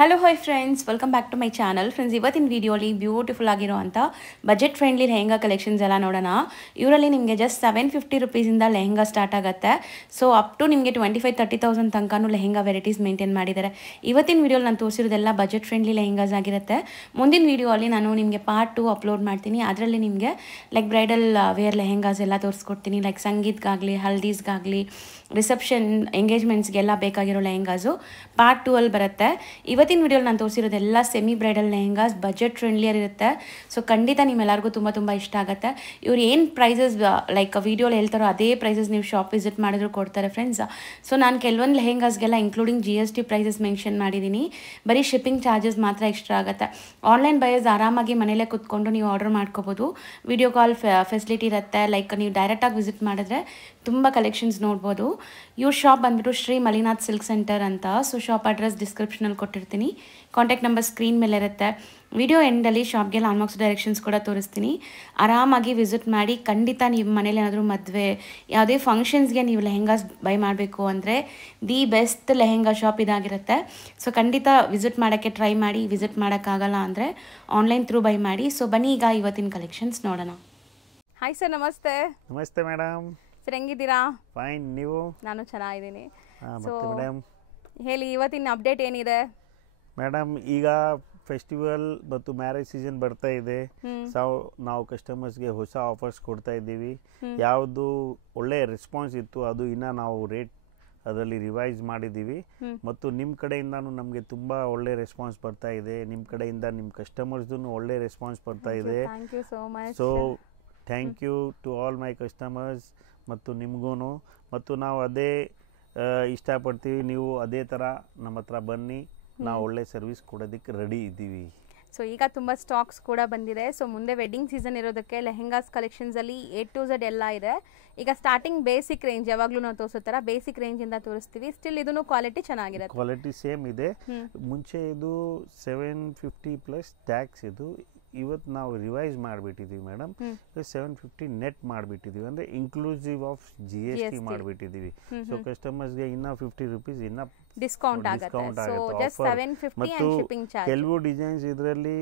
Hello hi friends, welcome back to my channel. Friends, ಇವತ್ತಿನ ವಿಡಿಯೋಲಿ beautiful ಆಗಿರೋಂಥ budget friendly lehenga collections ಎಲ್ಲ ನೋಡೋಣ. ಇವರಲ್ಲಿ ನಿಮಗೆ ಜಸ್ಟ್ 750 ರುಪೀಸಿಂದ ಲೆಹೆಂಗಾ ಸ್ಟಾರ್ಟ್ ಆಗುತ್ತೆ. ಸೊ ಅಪ್ ಟು ನಿಮಗೆ 25,000-30,000 ತನಕನೂ ಲೆಹೆಂಗಾ ವೆರೈಟೀಸ್ ಮೇಂಟೈನ್ ಮಾಡಿದ್ದಾರೆ. ಇವತ್ತಿನ ವಿಡಿಯೋಲಿ ನಾನು ತೋರಿಸಿರೋದೆಲ್ಲ ಬಜೆಟ್ ಫ್ರೆಂಡ್ಲಿ ಲೆಹೆಂಗಾಸ್ ಆಗಿರುತ್ತೆ. ಮುಂದಿನ ವಿಡಿಯೋಲಿ ನಾನು ನಿಮಗೆ ಪಾರ್ಟ್ 2 ಅಪ್ಲೋಡ್ ಮಾಡ್ತೀನಿ. ಅದರಲ್ಲಿ ನಿಮಗೆ ಲೈಕ್ ಬ್ರೈಡಲ್ ವೇರ್ ಲೆಹೆಂಗಾಸ್ ಎಲ್ಲ ತೋರಿಸ್ಕೊಡ್ತೀನಿ. ಲೈಕ್ ಸಂಗೀತ್ಗಾಗಲಿ, ಹಲ್ದೀಸ್ಗಾಗಲಿ, ರಿಸೆಪ್ಷನ್, ಎಂಗೇಜ್ಮೆಂಟ್ಸ್ಗೆಲ್ಲ ಬೇಕಾಗಿರೋ ಲೆಹೆಂಗಾಸು ಪಾರ್ಟ್ 2 ಅಲ್ಲಿ ಬರುತ್ತೆ. ಇವತ್ತಿನ ವಿಡಿಯೋಲಿ ನಾನು ತೋರಿಸಿರೋದೆಲ್ಲ ಸೆಮಿ ಬ್ರೈಡಲ್ ಲೆಹೆಂಗಾಸ್ ಬಜೆಟ್ ಫ್ರೆಂಡ್ಲಿಯರ್ ಇರುತ್ತೆ. ಸೊ ಖಂಡಿತ ನಿಮ್ಮೆಲ್ಲರಿಗೂ ತುಂಬ ಇಷ್ಟ ಆಗುತ್ತೆ. ಇವ್ರು ಏನು ಪ್ರೈಸಸ್ ಲೈಕ್ ವಿಡಿಯೋಲಿ ಹೇಳ್ತಾರೋ ಅದೇ ಪ್ರೈಸಸ್ ನೀವು ಶಾಪ್ ವಿಸಿಟ್ ಮಾಡಿದ್ರು ಕೊಡ್ತಾರೆ ಫ್ರೆಂಡ್ಸ್. ಸೊ ನಾನು ಕೆಲವೊಂದು ಲೆಹೆಂಗಾಸ್ಗೆಲ್ಲ ಇನ್ಕ್ಲೂಡಿಂಗ್ GST ಪ್ರೈಸಸ್ ಮೆನ್ಷನ್ ಮಾಡಿದ್ದೀನಿ. ಬರೀ ಶಿಪ್ಪಿಂಗ್ ಚಾರ್ಜಸ್ ಮಾತ್ರ ಎಕ್ಸ್ಟ್ರಾ ಆಗುತ್ತೆ. ಆನ್ಲೈನ್ ಬಯರ್ಸ್ ಆರಾಮಾಗಿ ಮನೇಲೇ ಕೂತ್ಕೊಂಡು ನೀವು ಆರ್ಡರ್ ಮಾಡ್ಕೋಬೋದು. ವಿಡಿಯೋ ಕಾಲ್ ಫೆಸಿಲಿಟಿ ಇರುತ್ತೆ. ಲೈಕ್ ನೀವು ಡೈರೆಕ್ಟಾಗಿ ವಿಸಿಟ್ ಮಾಡಿದ್ರೆ ತುಂಬ ಕಲೆಕ್ಷನ್ಸ್ ನೋಡ್ಬೋದು. ಇವ್ರ ಶಾಪ್ ಬಂದ್ಬಿಟ್ಟು ಶ್ರೀ ಮಲಿನಾಥ್ ಸಿಲ್ಕ್ ಸೆಂಟರ್ ಅಂತ. ಸೊ ಶಾಪ್ ಅಡ್ರೆಸ್ ಡಿಸ್ಕ್ರಿಪ್ಷನಲ್ಲಿ ಕೊಟ್ಟಿರ್ತೀನಿ. ಕಾಂಟ್ಯಾಕ್ಟ್ ನಂಬರ್ ಸ್ಕ್ರೀನ್ ಮೇಲೆ ಇರುತ್ತೆ. ವಿಡಿಯೋ ಎಂಡಲ್ಲಿ ಶಾಪ್ಗೆ ಲ್ಯಾಂಡ್ಮಾರ್ಕ್ಸ್ ಡೈರೆಕ್ಷನ್ಸ್ ಕೂಡ ತೋರಿಸ್ತೀನಿ. ಆರಾಮಾಗಿ ವಿಸಿಟ್ ಮಾಡಿ. ಖಂಡಿತ ನೀವು ಮನೇಲಿ ಏನಾದರೂ ಮದುವೆ, ಯಾವುದೇ ಫಂಕ್ಷನ್ಸ್ಗೆ ನೀವು ಲೆಹೆಂಗಾಸ್ ಬೈ ಮಾಡಬೇಕು ಅಂದರೆ ದಿ ಬೆಸ್ಟ್ ಲೆಹೆಂಗಾ ಶಾಪ್ ಇದಾಗಿರುತ್ತೆ. ಸೊ ಖಂಡಿತ ವಿಸಿಟ್ ಮಾಡೋಕ್ಕೆ ಟ್ರೈ ಮಾಡಿ. ವಿಸಿಟ್ ಮಾಡೋಕ್ಕಾಗಲ್ಲ ಅಂದರೆ ಆನ್ಲೈನ್ ಥ್ರೂ ಬೈ ಮಾಡಿ. ಸೊ ಬನ್ನಿ ಈಗ ಇವತ್ತಿನ ಕಲೆಕ್ಷನ್ಸ್ ನೋಡೋಣ. ಹಾಯ್ ಸರ್, ನಮಸ್ತೆ. ನಮಸ್ತೆ ಮೇಡಮ್. ಸರ್, ಹೆಂಗಿದ್ದೀರಾ? ಫೈನ್, ನೀವು? ನಾನು ಚೆನ್ನಾಗಿದ್ದೀನಿ. ಸೊ ಮೇಡಮ್ ಹೇಳಿ, ಇವತ್ತಿನ ಅಪ್ಡೇಟ್ ಏನಿದೆ? ಮೇಡಮ್, ಈಗ ಫೆಸ್ಟಿವಲ್ ಮತ್ತು ಮ್ಯಾರೇಜ್ ಸೀಸನ್ ಬರ್ತಾ ಇದೆ. ನಾವು ಕಸ್ಟಮರ್ಸ್ಗೆ ಹೊಸ ಆಫರ್ಸ್ ಕೊಡ್ತಾ ಇದ್ದೀವಿ. ಯಾವುದು ಒಳ್ಳೆ ರೆಸ್ಪಾನ್ಸ್ ಇತ್ತು ಅದು ಇನ್ನೂ ನಾವು ರೇಟ್ ಅದರಲ್ಲಿ ರಿವೈಸ್ ಮಾಡಿದ್ದೀವಿ. ಮತ್ತು ನಿಮ್ಮ ಕಡೆಯಿಂದನೂ ನಮಗೆ ತುಂಬ ಒಳ್ಳೆ ರೆಸ್ಪಾನ್ಸ್ ಬರ್ತಾ ಇದೆ. ನಿಮ್ಮ ಕಡೆಯಿಂದ ನಿಮ್ಮ ಕಸ್ಟಮರ್ಸ್ದು ಒಳ್ಳೆ ರೆಸ್ಪಾನ್ಸ್ ಬರ್ತಾ ಇದೆ. So thank you to all my customers ಮತ್ತು ನಿಮಗೂ. ಮತ್ತು ನಾವು ಅದೇ ಇಷ್ಟಪಡ್ತೀವಿ, ನೀವು ಅದೇ ಥರ ನಮ್ಮ ಹತ್ರ ಬನ್ನಿ. ನಾವು ಒಳ್ಳೆ ಸರ್ವಿಸ್ ಕೊಡೋದಕ್ಕೆ ರೆಡಿ ಇದ್ದೀವಿ. ಸೊ ಈಗ ತುಂಬ ಸ್ಟಾಕ್ಸ್ ಕೂಡ ಬಂದಿದೆ. ಸೊ ಮುಂದೆ ವೆಡ್ಡಿಂಗ್ ಸೀಸನ್ ಇರೋದಕ್ಕೆ ಲೆಹೆಂಗಾಸ್ ಕಲೆಕ್ಷನ್ಸಲ್ಲಿ A to Z ಎಲ್ಲ ಇದೆ. ಈಗ ಸ್ಟಾರ್ಟಿಂಗ್ ಬೇಸಿಕ್ ರೇಂಜ್, ಯಾವಾಗಲೂ ನಾವು ತೋರಿಸೋ ಥರ ಬೇಸಿಕ್ ರೇಂಜಿಂದ ತೋರಿಸ್ತೀವಿ. ಸ್ಟಿಲ್ ಇದೂ ಕ್ವಾಲಿಟಿ ಚೆನ್ನಾಗಿರುತ್ತೆ. ಕ್ವಾಲಿಟಿ ಸೇಮ್ ಇದೆ. ಮುಂಚೆ ಇದು 750 ಪ್ಲಸ್ ಟ್ಯಾಕ್ಸ್ ಇದು. ಇವತ್ತು ನಾವು ರಿವೈಸ್ ಮಾಡಿಬಿಟ್ಟಿದ್ದೀವಿ ಮೇಡಮ್. 750 ನೆಟ್ ಮಾಡಿಬಿಟ್ಟಿದ್ದೀವಿ, ಅಂದರೆ ಇನ್ಕ್ಲೂಸಿವ್ ಆಫ್ GST ಮಾಡಿಬಿಟ್ಟಿದ್ದೀವಿ. ಸೊ ಕಸ್ಟಮರ್ಸ್ಗೆ ಇನ್ನೂ 50 ರೂಪೀಸ್ ಇನ್ನೂ ಡಿಸ್ಕೌಂಟ್ ಆಗುತ್ತೆ. ಮತ್ತು ಕೆಲವು ಡಿಸೈನ್ಸ್ ಇದರಲ್ಲಿ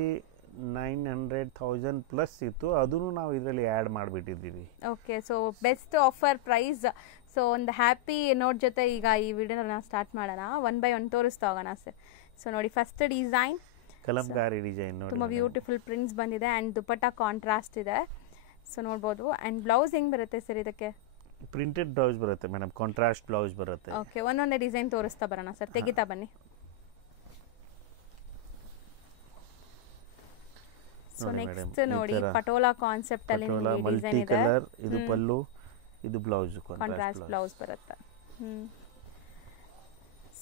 900,000 ಪ್ಲಸ್ ಇತ್ತು, ಅದನ್ನು ನಾವು ಇದರಲ್ಲಿ ಆ್ಯಡ್ ಮಾಡಿಬಿಟ್ಟಿದ್ದೀವಿ. Okay, so best offer price. So ಒಂದು ಹ್ಯಾಪಿ ನೋಟ್ ಜೊತೆ ಈಗ ಈ ವಿಡಿಯೋನ ನಾವು ಸ್ಟಾರ್ಟ್ ಮಾಡೋಣ. 1 by 1 ತೋರಿಸ್ತಾ ಹೋಗೋಣ ಸರ್. ಸೊ ನೋಡಿ, ಫಸ್ಟ್ ಡಿಸೈನ್ ಕಲಂಕಾರಿ ಡಿಸೈನ್ ನೋಡಿ, ತುಂಬ ಬ್ಯೂಟಿಫುಲ್ ಪ್ರಿಂಟ್ಸ್ ಬಂದಿದೆ ಆ್ಯಂಡ್ ದುಪಟ್ಟ ಕಾಂಟ್ರಾಸ್ಟ್ ಇದೆ. ಸೊ ನೋಡ್ಬೋದು. ಆ್ಯಂಡ್ ಬ್ಲೌಸ್ ಹೆಂಗೆ ಬರುತ್ತೆ ಸರ್ ಇದಕ್ಕೆ? ಪ್ರಿಂಟೆಡ್ ಬ್ಲೌಸ್ ಬರುತ್ತೆ ಮೇಡಮ್, ಕಾಂಟ್ರಾಸ್ಟ್ ಬ್ಲೌಸ್ ಬರುತ್ತೆ. ಓಕೆ, ಒಂದೊಂದೇ ಡಿಸೈನ್ ತೋರಿಸ್ತಾ ಬರೋಣ ಸರ್. ತೆಗಿತಾ ಬನ್ನಿ. ಸೊ ನೆಕ್ಸ್ಟ್ ನೋಡಿ, ಪಟೋಲಾ ಕಾನ್ಸೆಪ್ಟ್ ಅಲ್ಲಿ ಡಿಸೈನ್ ಇದೆ. ಇದು ಪಲ್ಲು, ಇದು ಬ್ಲೌಸ್, ಕಾಂಟ್ರಾಸ್ಟ್ ಬ್ಲೌಸ್ ಬರುತ್ತೆ.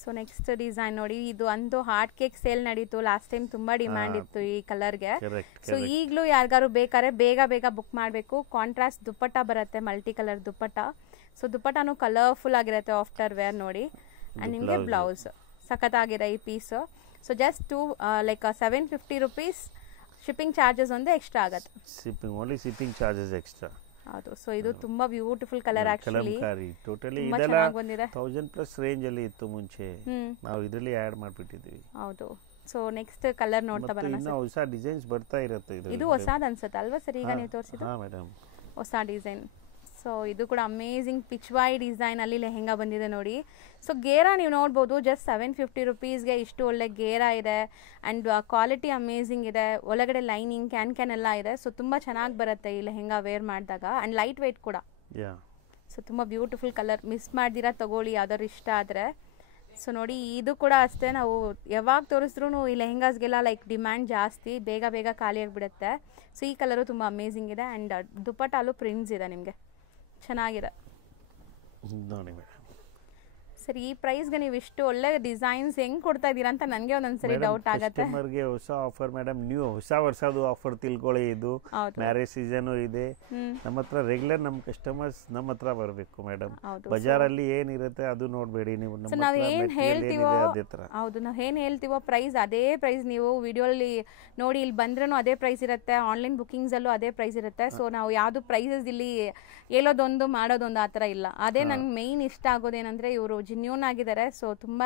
ಸೊ ನೆಕ್ಸ್ಟ್ ಡಿಸೈನ್ ನೋಡಿ, ಇದು ಅಂತೂ ಹಾರ್ಟ್ ಕೇಕ್ ಸೇಲ್ ನಡೀತು ಲಾಸ್ಟ್ ಟೈಮ್, ತುಂಬಾ ಡಿಮ್ಯಾಂಡ್ ಇತ್ತು ಈ ಕಲರ್ಗೆ. ಸೊ ಈಗಲೂ ಯಾರಿಗಾರು ಬೇಕಾದ್ರೆ ಬೇಗ ಬುಕ್ ಮಾಡಬೇಕು. ಕಾಂಟ್ರಾಸ್ಟ್ ದುಪ್ಪಟ್ಟ ಬರುತ್ತೆ, ಮಲ್ಟಿ ಕಲರ್ ದುಪ್ಪಟ್ಟ. ಸೊ ದುಪ್ಪಟ್ಟನು ಕಲರ್ಫುಲ್ ಆಗಿರುತ್ತೆ ಆಫ್ಟರ್ ವೇರ್ ನೋಡಿ. ಆ್ಯಂಡ್ ನಿಮಗೆ ಬ್ಲೌಸ್ ಸಖತ್ತಾಗಿದೆ ಈ piece. So just 750 rupees. Shipping charges ಒಂದು ಎಕ್ಸ್ಟ್ರಾ ಆಗುತ್ತೆ. Shipping charges extra. ಹೌದು. ಸೊ ಇದು ತುಂಬಾ ಬ್ಯೂಟಿಫುಲ್ ಕಲರ್. ಆಕ್ಚುಲಿ ಟೋಟಲಿ ಇದೆಲ್ಲ 1000 ಪ್ಲಸ್ ರೇಂಜ್ ಅಲ್ಲಿ ಇತ್ತು ಮುಂಚೆ, ನಾವು ಇದರಲ್ಲಿ ಆಡ್ ಮಾಡಿಬಿಟ್ಟಿದ್ದೀವಿ. ಹೌದು. ಸೊ ನೆಕ್ಸ್ಟ್ ಕಲರ್ ನೋಡ್ತಾ ಬರೋಣ. ಇನ್ನು ಹೊಸ ಡಿಸೈನ್ಸ್ ಬರ್ತಾ ಇರುತ್ತೆ. ಇದು ಹೊಸದು ಅನ್ಸುತ್ತೆ ಅಲ್ವಾ ಸರ್? ಈಗ ನೀವು ತೋರಿಸಿದ್ದು ಹಾ ಮೇಡಮ್, ಹೊಸ ಡಿಸೈನ್. ಸೊ ಇದು ಕೂಡ ಅಮೇಝಿಂಗ್ ಪಿಚ್ವಾಯ್ ಡಿಸೈನ್ ಅಲ್ಲಿ ಲೆಹೆಂಗಾ ಬಂದಿದೆ ನೋಡಿ. ಸೊ ಗೇರಾ ನೀವು ನೋಡ್ಬೋದು, ಜಸ್ಟ್ 750 ರುಪೀಸ್ಗೆ ಇಷ್ಟು ಒಳ್ಳೆ ಗೇರಾ ಇದೆ. ಆ್ಯಂಡ್ ಕ್ವಾಲಿಟಿ ಅಮೇಝಿಂಗ್ ಇದೆ. ಒಳಗಡೆ ಲೈನಿಂಗ್ ಕ್ಯಾನ್ ಎಲ್ಲ ಇದೆ. ಸೊ ತುಂಬ ಚೆನ್ನಾಗಿ ಬರುತ್ತೆ ಈ ಲೆಹೆಂಗಾ ವೇರ್ ಮಾಡಿದಾಗ. ಆ್ಯಂಡ್ ಲೈಟ್ ವೆಯ್ಟ್ ಕೂಡ. ಸೊ ತುಂಬ ಬ್ಯೂಟಿಫುಲ್ ಕಲರ್. ಮಿಸ್ ಮಾಡ್ದಿರಾ ತಗೊಳ್ಳಿ ಯಾವ್ದಾದ್ರು ಇಷ್ಟ ಆದರೆ. ಸೊ ನೋಡಿ, ಇದು ಕೂಡ ಅಷ್ಟೇ, ನಾವು ಯಾವಾಗ ತೋರಿಸಿದ್ರು ಈ ಲೆಹೆಂಗಾಸ್ಗೆಲ್ಲ ಲೈಕ್ ಡಿಮ್ಯಾಂಡ್ ಜಾಸ್ತಿ, ಬೇಗ ಖಾಲಿ ಆಗಿಬಿಡುತ್ತೆ. ಸೊ ಈ ಕಲರು ತುಂಬ ಅಮೇಝಿಂಗ್ ಇದೆ. ಆ್ಯಂಡ್ ದುಪ್ಪಟ್ಟಲ್ಲೂ ಪ್ರಿಂಟ್ಸ್ ಇದೆ ನಿಮಗೆ, ಚೆನ್ನಾಗಿದೆ ನೋಡಿ ಮೇಡಮ್. ಸರಿ, ಈ ಪ್ರೈಸ್ಗೆ ನೀವು ಇಷ್ಟು ಒಳ್ಳೆ ಡಿಸೈನ್ಸ್ ಹೆಂಗ್ ಕೊಡ್ತಾ ಇದ್ದೀರಾ ಅಂತ ನನಗೆ ಒಂದೊಂದ್ಸರಿ ಡೌಟ್ ಆಗುತ್ತೆ. ಕಸ್ಟಮರ್ಗೆ ಹೊಸ ಆಫರ್ ಮೇಡಮ್, ನೀವು ಹೊಸ ವರ್ಷದ ಆಫರ್ ತಿಳ್ಕೊಳ್ಳಿ. ಇದು ಮ್ಯಾರೇಜ್ ಸೀಸನ್ ಇದೆ. ನಮ್ಮ ಹತ್ರ ರೆಗ್ಯುಲರ್ ನಮ್ಮ ಕಸ್ಟಮರ್ಸ್ ನಮ್ಮ ಹತ್ರ ಬರಬೇಕು ಮೇಡಮ್. ಬಜಾರಲ್ಲಿ ಏನಿರುತ್ತೆ ಅದು ನೋಡಬೇಡಿ ನೀವು. ನಾವು ಏನ್ ಹೇಳ್ತೀವೋ, ಹೌದು, ನಾವು ಏನ್ ಹೇಳ್ತೀವೋ ಪ್ರೈಸ್ ಅದೇ ಪ್ರೈಸ್ ನೀವು ವಿಡಿಯೋಲಿ ನೋಡಿ. ಇಲ್ಲಿ ಬಂದ್ರೂ ಅದೇ ಪ್ರೈಸ್ ಇರುತ್ತೆ, ಆನ್ಲೈನ್ ಬುಕಿಂಗ್ಸ್ ಅಲ್ಲೂ ಅದೇ ಪ್ರೈಸ್ ಇರುತ್ತೆ. ಸೊ ನಾವು ಯಾವ್ದು ಪ್ರೈಸಸ್ ಇಲ್ಲಿ ಹೇಳೋದೊಂದು ಮಾಡೋದೊಂದು ಆ ಥರ ಇಲ್ಲ. ಅದೇ ನಂಗೆ ಮೇಯ್ನ್ ಇಷ್ಟ ಆಗೋದೇನಂದ್ರೆ ಇವರು ಜೆನ್ಯೂನ್ ಆಗಿದ್ದಾರೆ. ಸೊ ತುಂಬ